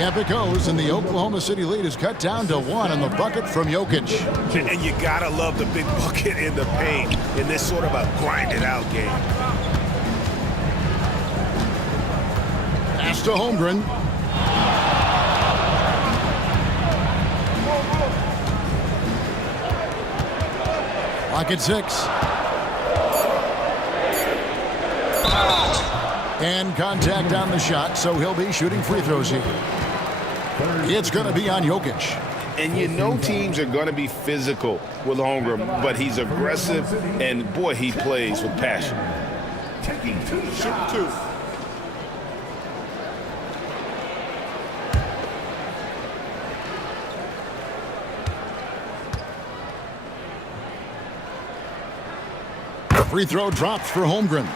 Up it goes, and the Oklahoma City lead is cut down to 1 on the bucket from Jokic. And you gotta love the big bucket in the paint in this sort of a grinded-out game. Pass to Holmgren. Lock at 6. And contact on the shot, so he'll be shooting free throws here. It's going to be on Jokic. And you know teams are going to be physical with Holmgren, but he's aggressive, and boy, he plays with passion. Taking 2 shoot 2. Free throw drops for Holmgren.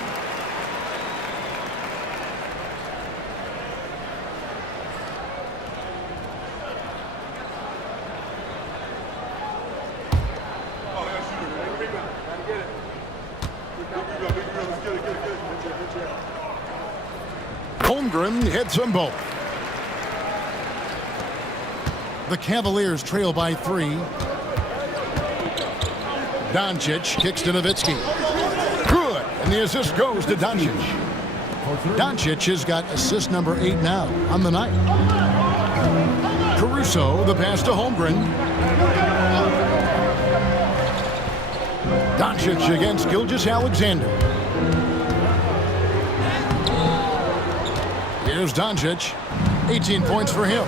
Holmgren hits them both. The Cavaliers trail by 3. Doncic kicks to Nowitzki. Good, and the assist goes to Doncic. Doncic has got assist number 8 now on the night. Caruso, the pass to Holmgren. Doncic against Gilgeous-Alexander. Here's Doncic. 18 points for him.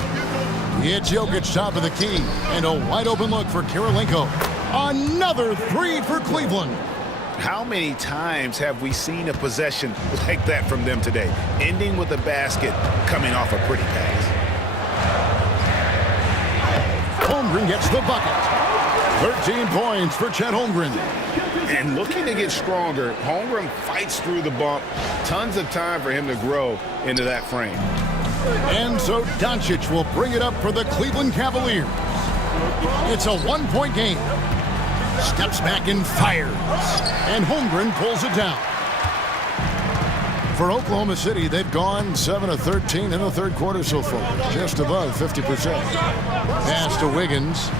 It's Jokic top of the key. And a wide open look for Kirilenko. Another 3 for Cleveland. How many times have we seen a possession like that from them today, ending with a basket coming off a pretty pass? Holmgren gets the bucket. 13 points for Chet Holmgren. And looking to get stronger, Holmgren fights through the bump. Tons of time for him to grow into that frame. And so Doncic will bring it up for the Cleveland Cavaliers. It's a 1-point game. Steps back and fires. And Holmgren pulls it down. For Oklahoma City, they've gone 7 of 13 in the third quarter so far. Just above 50%. Pass to Wiggins.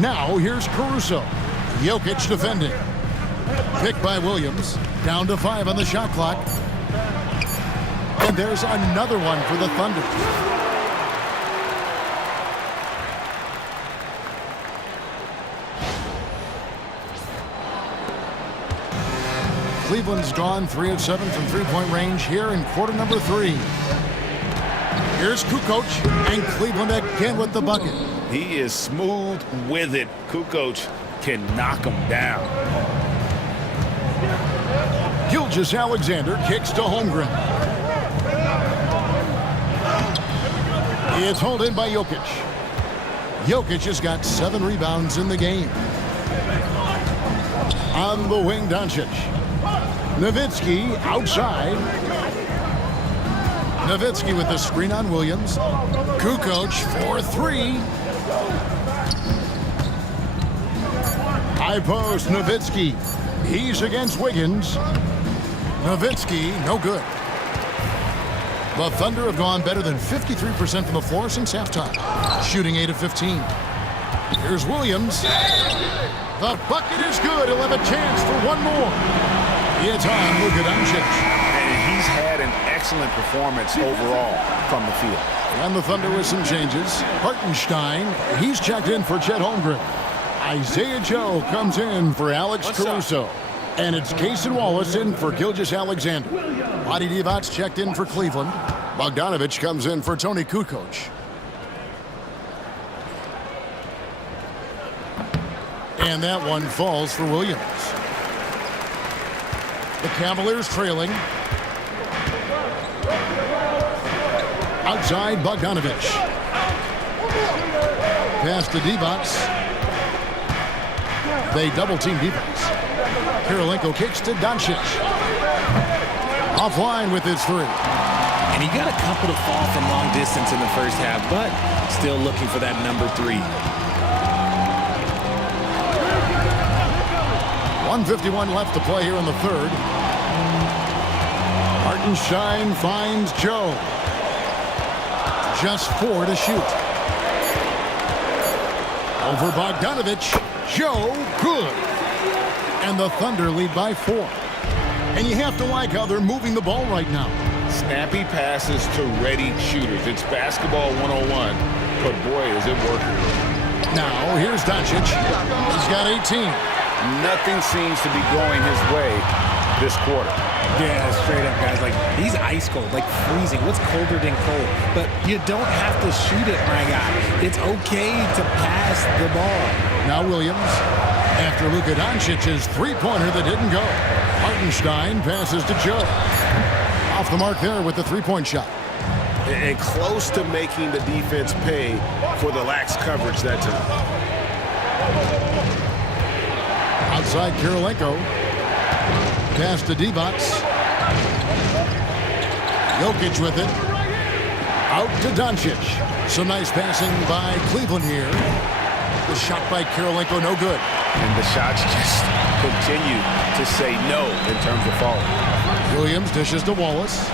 Now here's Caruso. Jokic defending. Picked by Williams. Down to 5 on the shot clock. And there's another one for the Thunder. Cleveland's gone 3 of 7 from three-point range here in quarter number 3. Here's Kukoc, and Cleveland again with the bucket. He is smooth with it. Kukoc can knock him down. Gilgeous-Alexander kicks to Holmgren. It's hauled in by Jokic. Jokic has got 7 rebounds in the game. On the wing, Doncic. Nowitzki outside. Nowitzki with the screen on Williams. Kukoc for 3. High post, Nowitzki. He's against Wiggins. Nowitzki, no good. The Thunder have gone better than 53% from the floor since halftime, shooting 8 of 15. Here's Williams. The bucket is good. He'll have a chance for one more. It's on Luka Doncic. And he's had an excellent performance overall from the field. And the Thunder with some changes. Hartenstein, he's checked in for Chet Holmgren. Isaiah Joe comes in for Alex Caruso. And it's Cason Wallace in for Gilgeous-Alexander. Vlade Divac checked in for Cleveland. Bogdanovich comes in for Tony Kukoc. And that one falls for Williams. The Cavaliers trailing. Outside, Bogdanovich. Pass to Divac. They double-team Divac. Kirilenko kicks to Doncic. Offline with his 3. And he got a couple to fall from long distance in the first half, but still looking for that number 3. 1:51 left to play here in the third. Hartenstein finds Joe. Just 4 to shoot. Over Bogdanovich. Joe, good. And the Thunder lead by 4. And you have to like how they're moving the ball right now. Snappy passes to ready shooters. It's basketball 101, but boy, is it working. Now, here's Doncic. He's got 18. Nothing seems to be going his way this quarter. Yeah, straight up, guys. Like, he's ice cold, like freezing. What's colder than cold? But you don't have to shoot it, my guy. It's okay to pass the ball. Now Williams, after Luka Doncic's 3-pointer that didn't go. Hartenstein passes to Joe. Off the mark there with the 3-point shot. And close to making the defense pay for the lax coverage that time. Outside Kirilenko. Pass to Divac. Jokic with it. Out to Doncic. Some nice passing by Cleveland here. The shot by Kirilenko, no good. And the shots just continue to say no in terms of falling. Williams dishes to Wallace.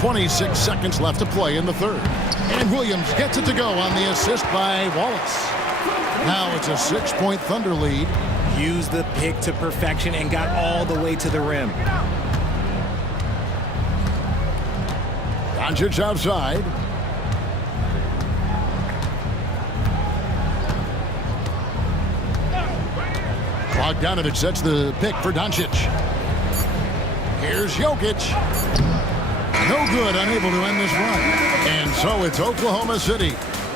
26 seconds left to play in the third. And Williams gets it to go on the assist by Wallace. Now it's a 6-point Thunder lead. Used the pick to perfection and got all the way to the rim. Doncic outside. Bogdanovich sets the pick for Doncic. Here's Jokic. No good, unable to end this run. And so it's Oklahoma City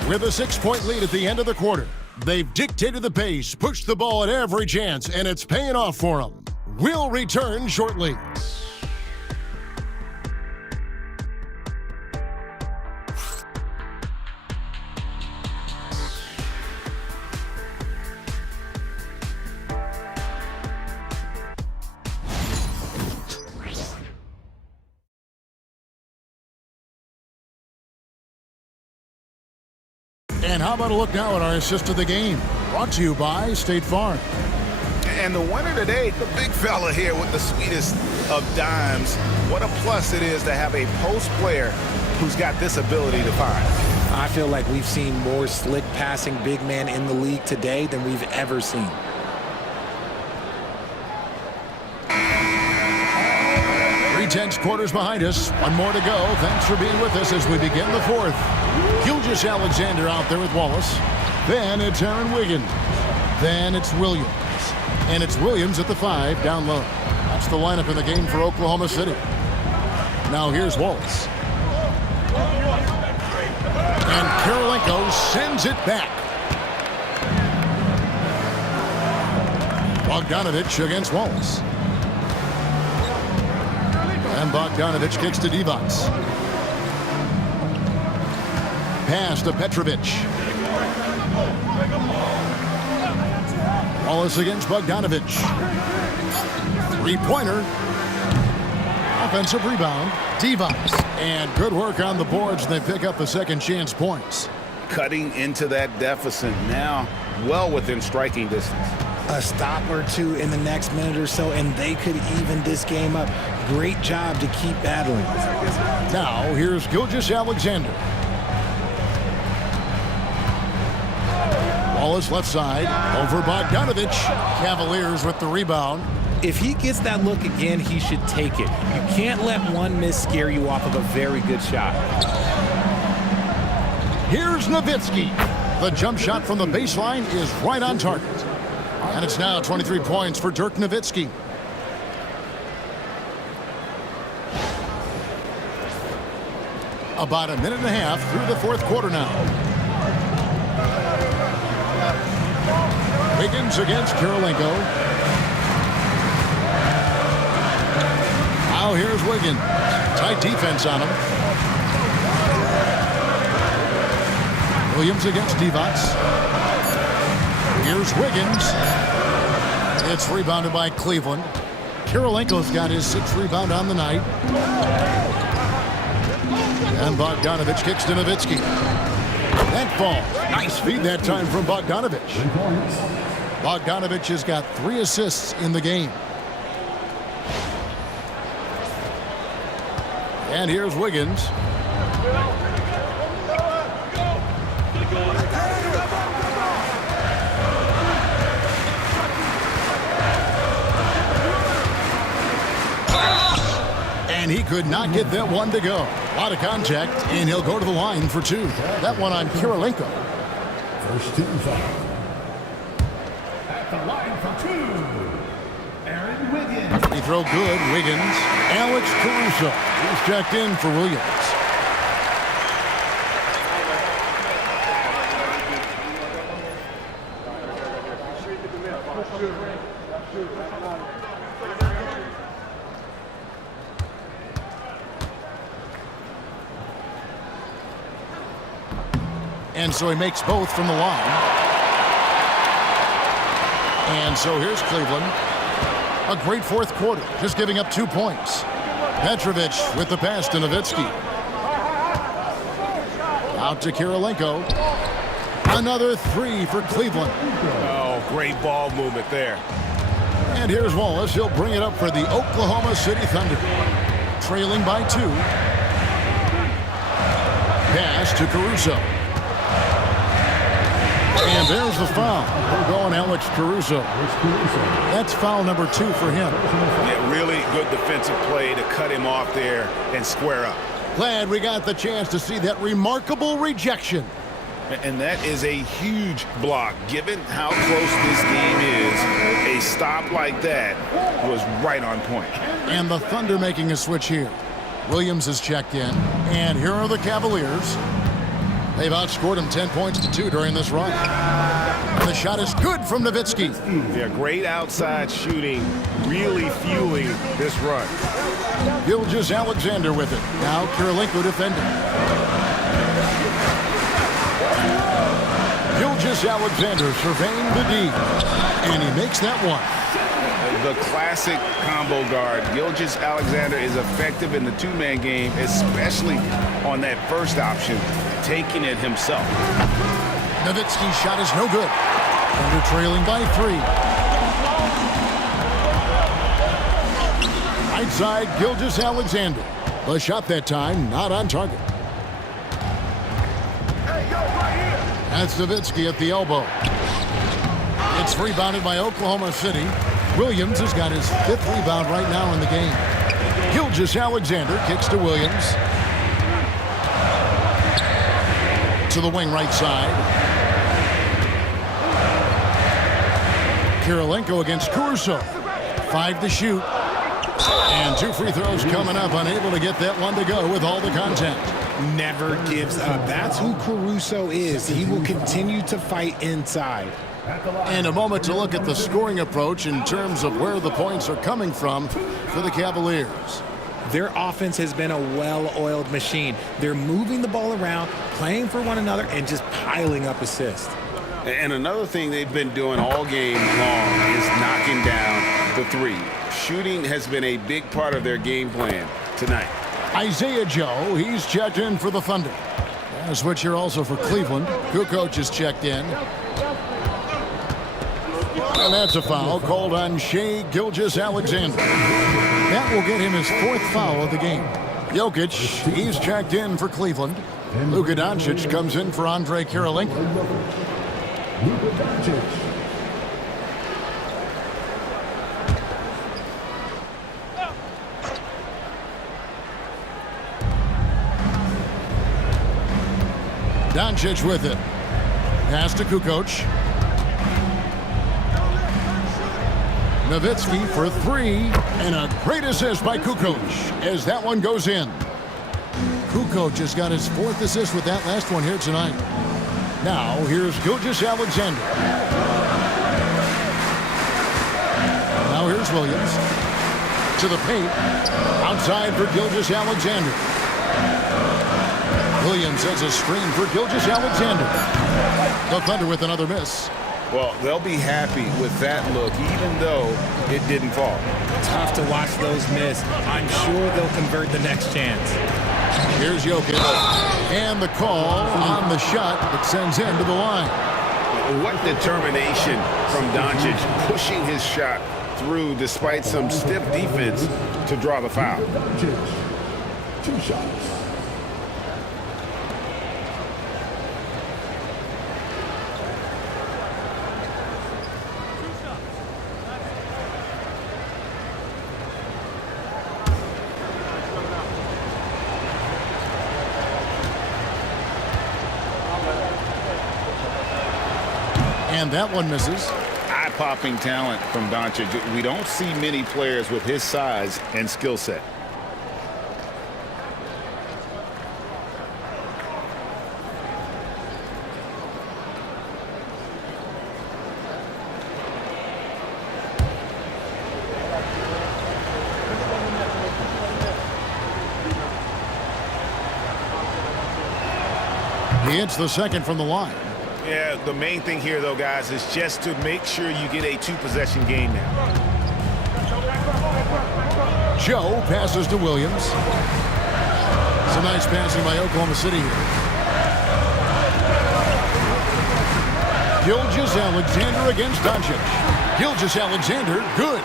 with a 6-point lead at the end of the quarter. They've dictated the pace, pushed the ball at every chance, and it's paying off for them. We'll return shortly. And how about a look now at our assist of the game? Brought to you by State Farm. And the winner today, the big fella here with the sweetest of dimes. What a plus it is to have a post player who's got this ability to find. I feel like we've seen more slick passing big man in the league today than we've ever seen. Tense quarters behind us. One more to go. Thanks for being with us as we begin the fourth. Gilgeous-Alexander out there with Wallace. Then it's Aaron Wiggins. Then it's Williams. And it's Williams at the 5 down low. That's the lineup in the game for Oklahoma City. Now here's Wallace. And Kirilenko sends it back. Bogdanovich against Wallace. And Bogdanovich kicks to Divac. Pass to Petrovic. Wallace against Bogdanovich. Three-pointer. Offensive rebound. Divac. And good work on the boards. They pick up the second chance points. Cutting into that deficit now, well within striking distance. A stop or two in the next minute or so, and they could even this game up. Great job to keep battling. Now, here's Gilgeous-Alexander. Wallace left side, over Bogdanovich. Cavaliers with the rebound. If he gets that look again, he should take it. You can't let one miss scare you off of a very good shot. Here's Nowitzki. The jump shot from the baseline is right on target. And it's now 23 points for Dirk Nowitzki. About a minute and a half through the fourth quarter now. Wiggins against Kirilenko. Now here's Wiggins. Tight defense on him. Williams against Divac. Here's Wiggins. It's rebounded by Cleveland. Kirilenko's got his sixth rebound on the night. And Bogdanovich kicks to Nowitzki. That falls. Nice feed that time from Bogdanovich. Bogdanovich has got 3 assists in the game. And here's Wiggins. And he could not get that one to go. A lot of contact, and he'll go to the line for 2. That one on Kirilenko. First team foul. At the line for 2, Aaron Wiggins. He throw good, Wiggins. Alex Caruso. He's checked in for Williams. And so he makes both from the line. And so here's Cleveland. A great fourth quarter, just giving up 2 points. Petrovic with the pass to Nowitzki. Out to Kirilenko. Another 3 for Cleveland. Oh, great ball movement there. And here's Wallace. He'll bring it up for the Oklahoma City Thunder. Trailing by 2. Pass to Caruso. And there's the foul. We're going Alex Caruso. That's foul number 2 for him. Yeah, really good defensive play to cut him off there and square up. Glad we got the chance to see that remarkable rejection. And that is a huge block. Given how close this game is, a stop like that was right on point. And the Thunder making a switch here. Williams is checked in. And here are the Cavaliers. They've outscored him 10 points to 2 during this run. And the shot is good from Nowitzki. Yeah, great outside shooting, really fueling this run. Gilgeous-Alexander with it. Now Kirilenko defending. Gilgeous-Alexander surveying the D. And he makes that one. The classic combo guard. Gilgeous-Alexander is effective in the 2-man game, especially on that first option, taking it himself. Nowitzki's shot is no good. Thunder trailing by 3. Right side, Gilgeous-Alexander. The shot that time, not on target. That's Nowitzki at the elbow. It's rebounded by Oklahoma City. Williams has got his 5th rebound right now in the game. Gilgeous-Alexander kicks to Williams. To the wing right side. Kirilenko against Caruso. 5 to shoot. And 2 free throws coming up. Unable to get that one to go with all the contact. never gives up. That's who Caruso is. He will continue to fight inside. And a moment to look at the scoring approach in terms of where the points are coming from for the Cavaliers. Their offense has been a well-oiled machine. They're moving the ball around, playing for one another, and just piling up assists. And another thing they've been doing all game long is knocking down the three. Shooting has been a big part of their game plan tonight. Isaiah Joe, he's checked in for the Thunder. And a switch here also for Cleveland. Kukoc is checked in. And that's a foul called on Shai Gilgeous-Alexander. That will get him his 4th foul of the game. Jokic, he's checked in for Cleveland. Luka Doncic comes in for Andre Kirilenko. Luka Doncic. Doncic with it. Pass to Kukoc. Nowitzki for 3, and a great assist by Kukoc as that one goes in. Kukoc has got his 4th assist with that last one here tonight. Now here's Gilgeous-Alexander. Now here's Williams to the paint. Outside for Gilgeous-Alexander. Williams has a screen for Gilgeous-Alexander. The Thunder with another miss. Well, they'll be happy with that look, even though it didn't fall. Tough to watch those miss. I'm sure they'll convert the next chance. Here's Jokic. And the call on the shot that sends him to the line. What determination from Doncic, pushing his shot through despite some stiff defense to draw the foul. Doncic. 2 shots. And that one misses. Eye-popping talent from Doncic. We don't see many players with his size and skill set. He hits the second from the line. Yeah, the main thing here, though, guys, is just to make sure you get a 2-possession game now. Joe passes to Williams. Some nice passing by Oklahoma City here. Gilgeous-Alexander against Doncic. Gilgeous-Alexander, good.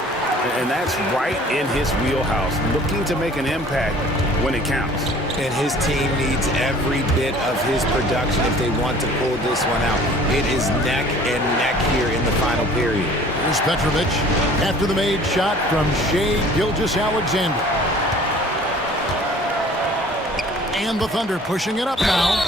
And that's right in his wheelhouse, looking to make an impact when it counts. And his team needs every bit of his production if they want to pull this one out. It is neck and neck here in the final period. Here's Petrovic after the made shot from Shai Gilgeous-Alexander. And the Thunder pushing it up now.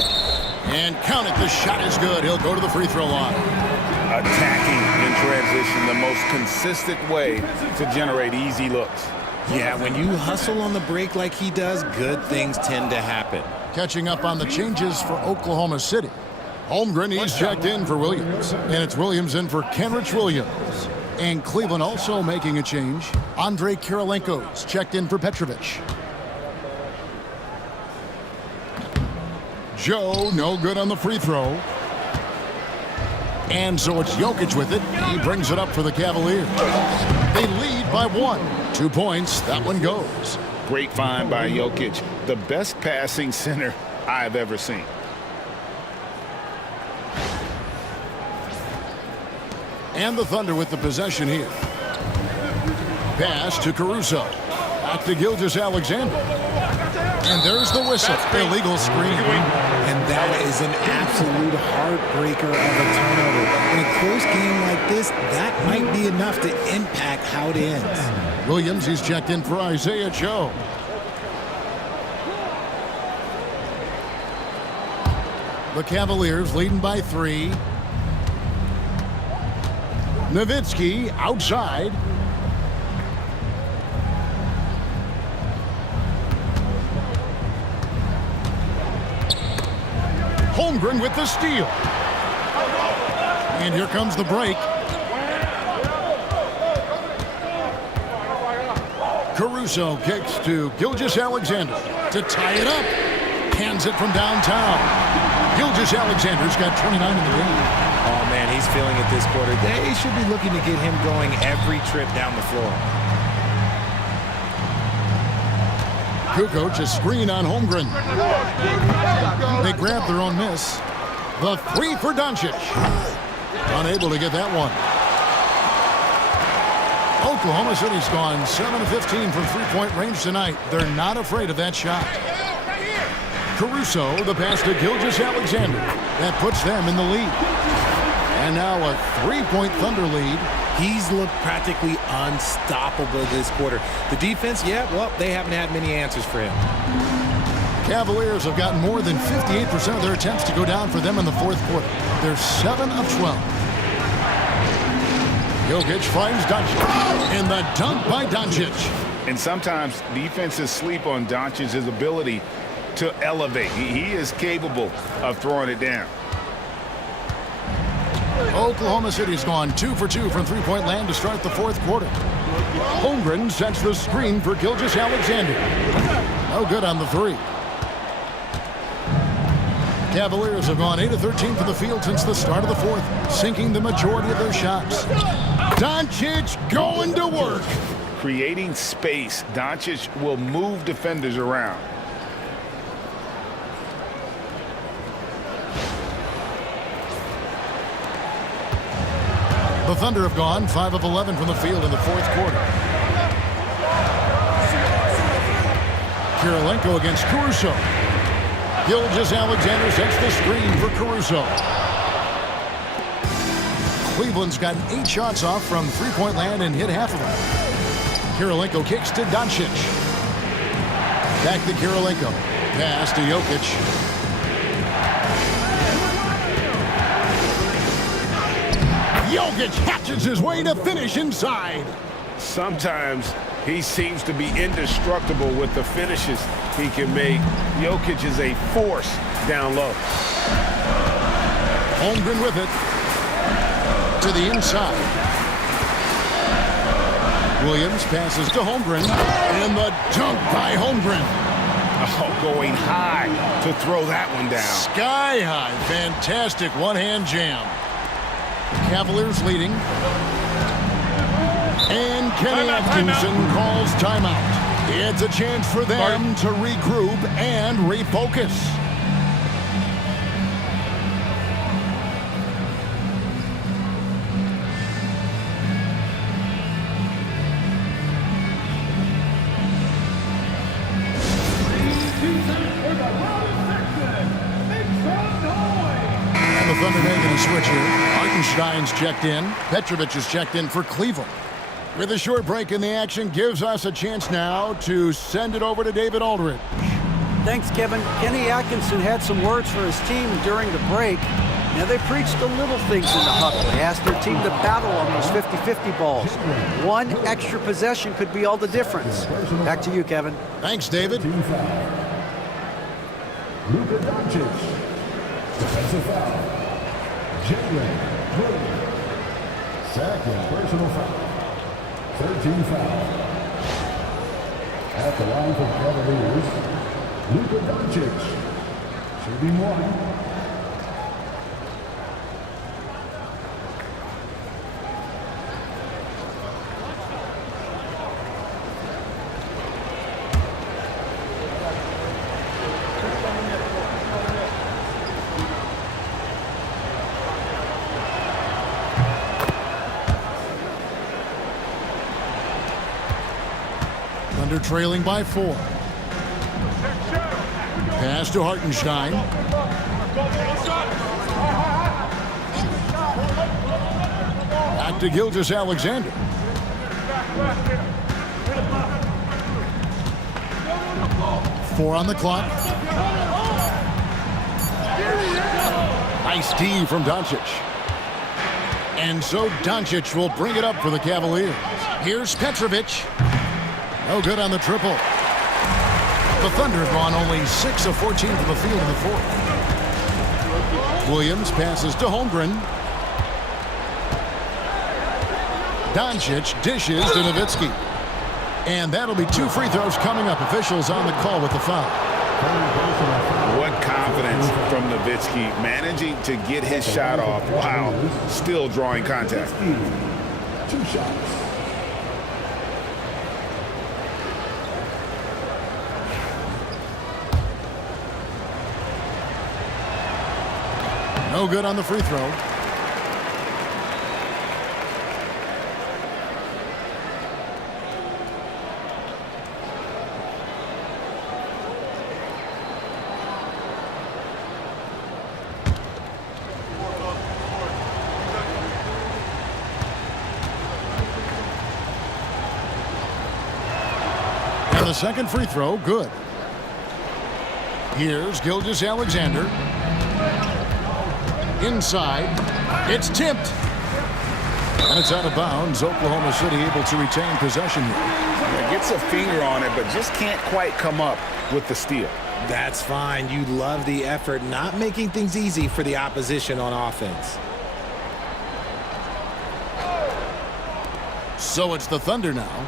And count it, the shot is good. He'll go to the free throw line. Attacking in transition, the most consistent way to generate easy looks. Yeah, when you hustle on the break like he does, good things tend to happen. Catching up on the changes for Oklahoma City. Holmgren, he's checked in for Williams. And it's Williams in for Kenrich Williams. And Cleveland also making a change. Andre Kirilenko's checked in for Petrovic. Joe, no good on the free throw. And so it's Jokic with it. He brings it up for the Cavaliers. They lead by 1. 2 points. That one goes. Great find by Jokic. The best passing center I've ever seen. And the Thunder with the possession here. Pass to Caruso. Back to Gilgeous-Alexander. And there's the whistle. Illegal screen. And that is an absolute heartbreaker of a turnover. In a close game like this, that might be enough to impact how it ends. Williams, he's checked in for Isaiah Joe. The Cavaliers leading by 3. Nowitzki outside. Holmgren with the steal. And here comes the break. Caruso kicks to Gilgeous-Alexander to tie it up. Hands it from downtown. Gilgeous-Alexander's got 29 in the game. Oh, man, he's feeling it this quarter. They should be looking to get him going every trip down the floor. Kukoc, a screen on Holmgren. They grab their own miss. The three for Doncic. Unable to get that one. Oklahoma City's gone 7 of 15 from three-point range tonight. They're not afraid of that shot. Caruso, the pass to Gilgeous-Alexander. That puts them in the lead. And now a three-point Thunder lead. He's looked practically unstoppable this quarter. The defense, yeah, well, they haven't had many answers for him. Cavaliers have gotten more than 58% of their attempts to go down for them in the fourth quarter. They're 7 of 12. Jokic finds Doncic. And the dunk by Doncic. And sometimes defenses sleep on Doncic's ability to elevate. He is capable of throwing it down. Oklahoma City's gone 2 for 2 from three-point land to start the fourth quarter. Holmgren sets the screen for Gilgeous-Alexander. No good on the three. Cavaliers have gone 8 of 13 from the field since the start of the fourth, sinking the majority of their shots. Doncic going to work. Creating space, Doncic will move defenders around. The Thunder have gone 5 of 11 from the field in the fourth quarter. Kirilenko against Caruso. Gilgeous-Alexander sets the screen for Caruso. Cleveland's gotten 8 shots off from three-point land and hit half of them. Kirilenko kicks to Doncic. Back to Kirilenko. Pass to Jokic. Jokic hatches his way to finish inside. Sometimes he seems to be indestructible with the finishes he can make. Jokic is a force down low. Holmgren with it. To the inside. Williams passes to Holmgren. And the dunk by Holmgren. Oh, going high to throw that one down. Sky high. Fantastic one-hand jam. Cavaliers leading. And Kenny Atkinson calls timeout. It's a chance for them to regroup and refocus. And the Thunder making a switch here. Hartenstein's checked in. Petrovic is checked in for Cleveland. With a short break in the action, gives us a chance now to send it over to David Aldridge. Thanks, Kevin. Kenny Atkinson had some words for his team during the break. Now, they preached the little things in the huddle. They asked their team to battle on those 50-50 balls. One extra possession could be all the difference. Back to you, Kevin. Thanks, David. Luka Doncic. Defensive foul. Jalen Williams. Second personal foul. 13 foul. At the line for Cavaliers, Luka Doncic. Shooting one. Thunder trailing by 4. Pass to Hartenstein. Back to Gilgeous-Alexander. Four on the clock. Nice D from Doncic. And so Doncic will bring it up for the Cavaliers. Here's Petrovic. No good on the triple. The Thunder have gone only 6 of 14 from the field in the fourth. Williams passes to Holmgren. Doncic dishes to Nowitzki. And that'll be 2 free throws coming up. Officials on the call with the foul. What confidence from Nowitzki, managing to get his shot off while still drawing contact. 2 shots. No good on the free throw. And the second free throw, good. Here's Gilgeous-Alexander. Inside, it's tipped. And it's out of bounds. Oklahoma City able to retain possession here. Yeah, gets a finger on it, but just can't quite come up with the steal. That's fine. You love the effort, not making things easy for the opposition on offense. So it's the Thunder now.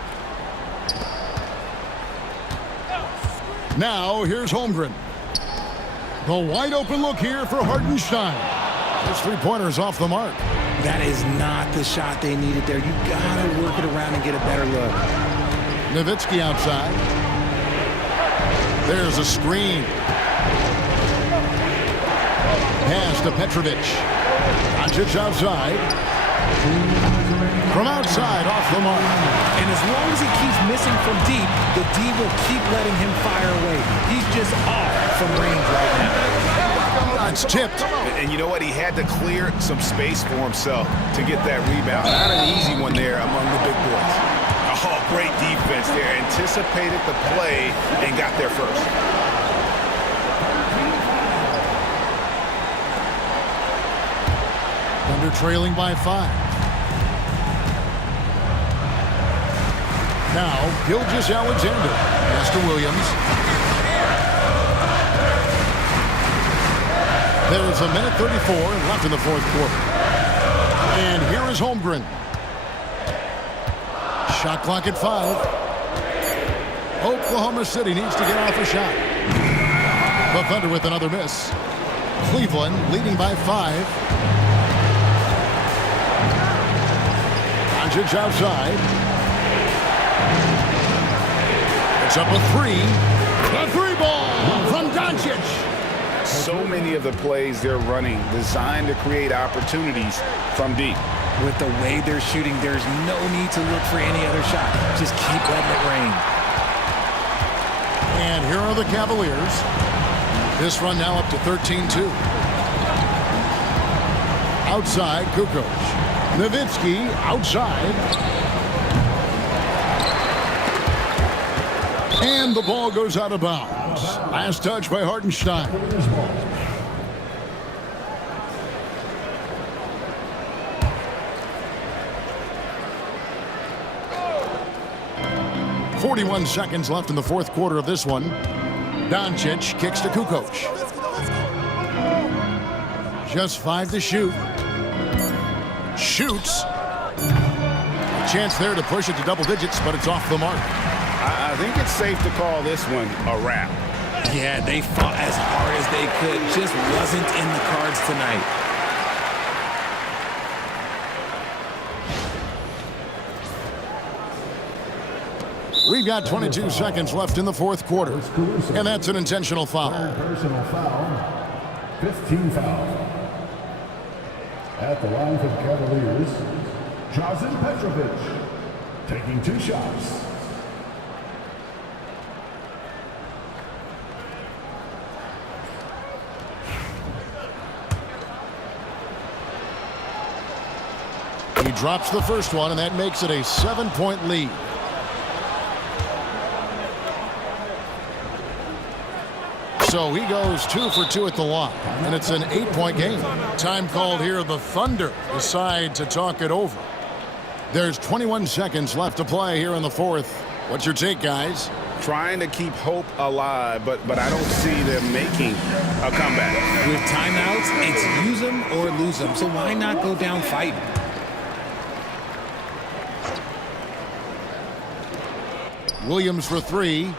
Now here's Holmgren. The wide open look here for Hartenstein. His three-pointer's off the mark. That is not the shot they needed there. You gotta work it around and get a better look. Nowitzki outside. There's a screen. Pass to Petrovic. Doncic outside. From outside, off the mark. And as long as he keeps missing from deep, the D will keep letting him fire away. He's just off from range right now. It's tipped. And you know what? He had to clear some space for himself to get that rebound. Not an easy one there among the big boys. Oh, great defense there. Anticipated the play and got there first. Thunder trailing by 5. Now, Gilgeous-Alexander. Pass to Williams. There's a minute 34 left in the fourth quarter. And here is Holmgren. Shot clock at 5. Oklahoma City needs to get off a shot. The Thunder with another miss. Cleveland leading by 5. Doncic outside. It's up a 3. A 3-ball from Doncic. So many of the plays they're running designed to create opportunities from deep. With the way they're shooting, there's no need to look for any other shot. Just keep letting it rain. And here are the Cavaliers. This run now up to 13-2. Outside, Kukoc. Nowitzki outside. And the ball goes out of bounds. Last touch by Hartenstein. 41 seconds left in the fourth quarter of this one. Doncic kicks to Kukoc. Just 5 to shoot. Shoots. A chance there to push it to double digits, but it's off the mark. I think it's safe to call this one a wrap. Yeah, they fought as hard as they could. Just wasn't in the cards tonight. We've got 22 seconds left in the fourth quarter, and that's an intentional foul. Personal foul. 15 foul. At the line for the Cavaliers, Drazen Petrovic taking 2 shots. He drops the first one, and that makes it a 7-point lead. So he goes 2 for 2 at the line, and it's an 8-point game. Time called here. The Thunder decide to talk it over. There's 21 seconds left to play here in the fourth. What's your take, guys? trying to keep hope alive, but I don't see them making a comeback. With timeouts, it's use them or lose them. So why not go down fighting? Williams for three.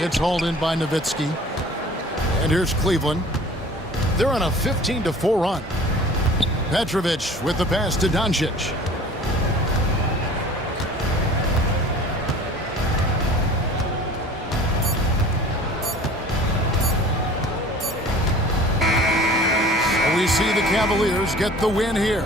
It's hauled in by Nowitzki. And here's Cleveland. They're on a 15-4 run. Petrovic with the pass to Doncic. We see the Cavaliers get the win here.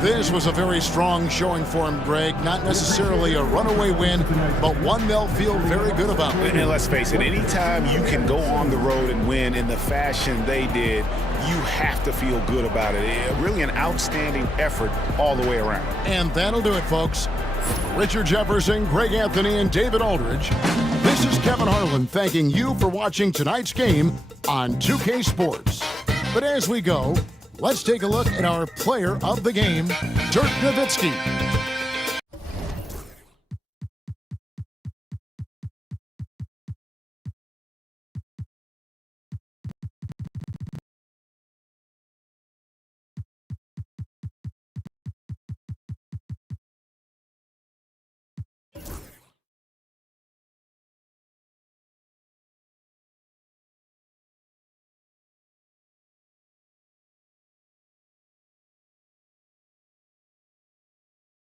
This was a very strong showing for him, Greg. Not necessarily a runaway win, but one they'll feel very good about. And let's face it, anytime you can go on the road and win in the fashion they did, you have to feel good about it. Really an outstanding effort all the way around. And that'll do it, folks. Richard Jefferson, Greg Anthony, and David Aldridge. This is Kevin Harlan thanking you for watching tonight's game on 2K Sports. But as we go, let's take a look at our player of the game, Dirk Nowitzki.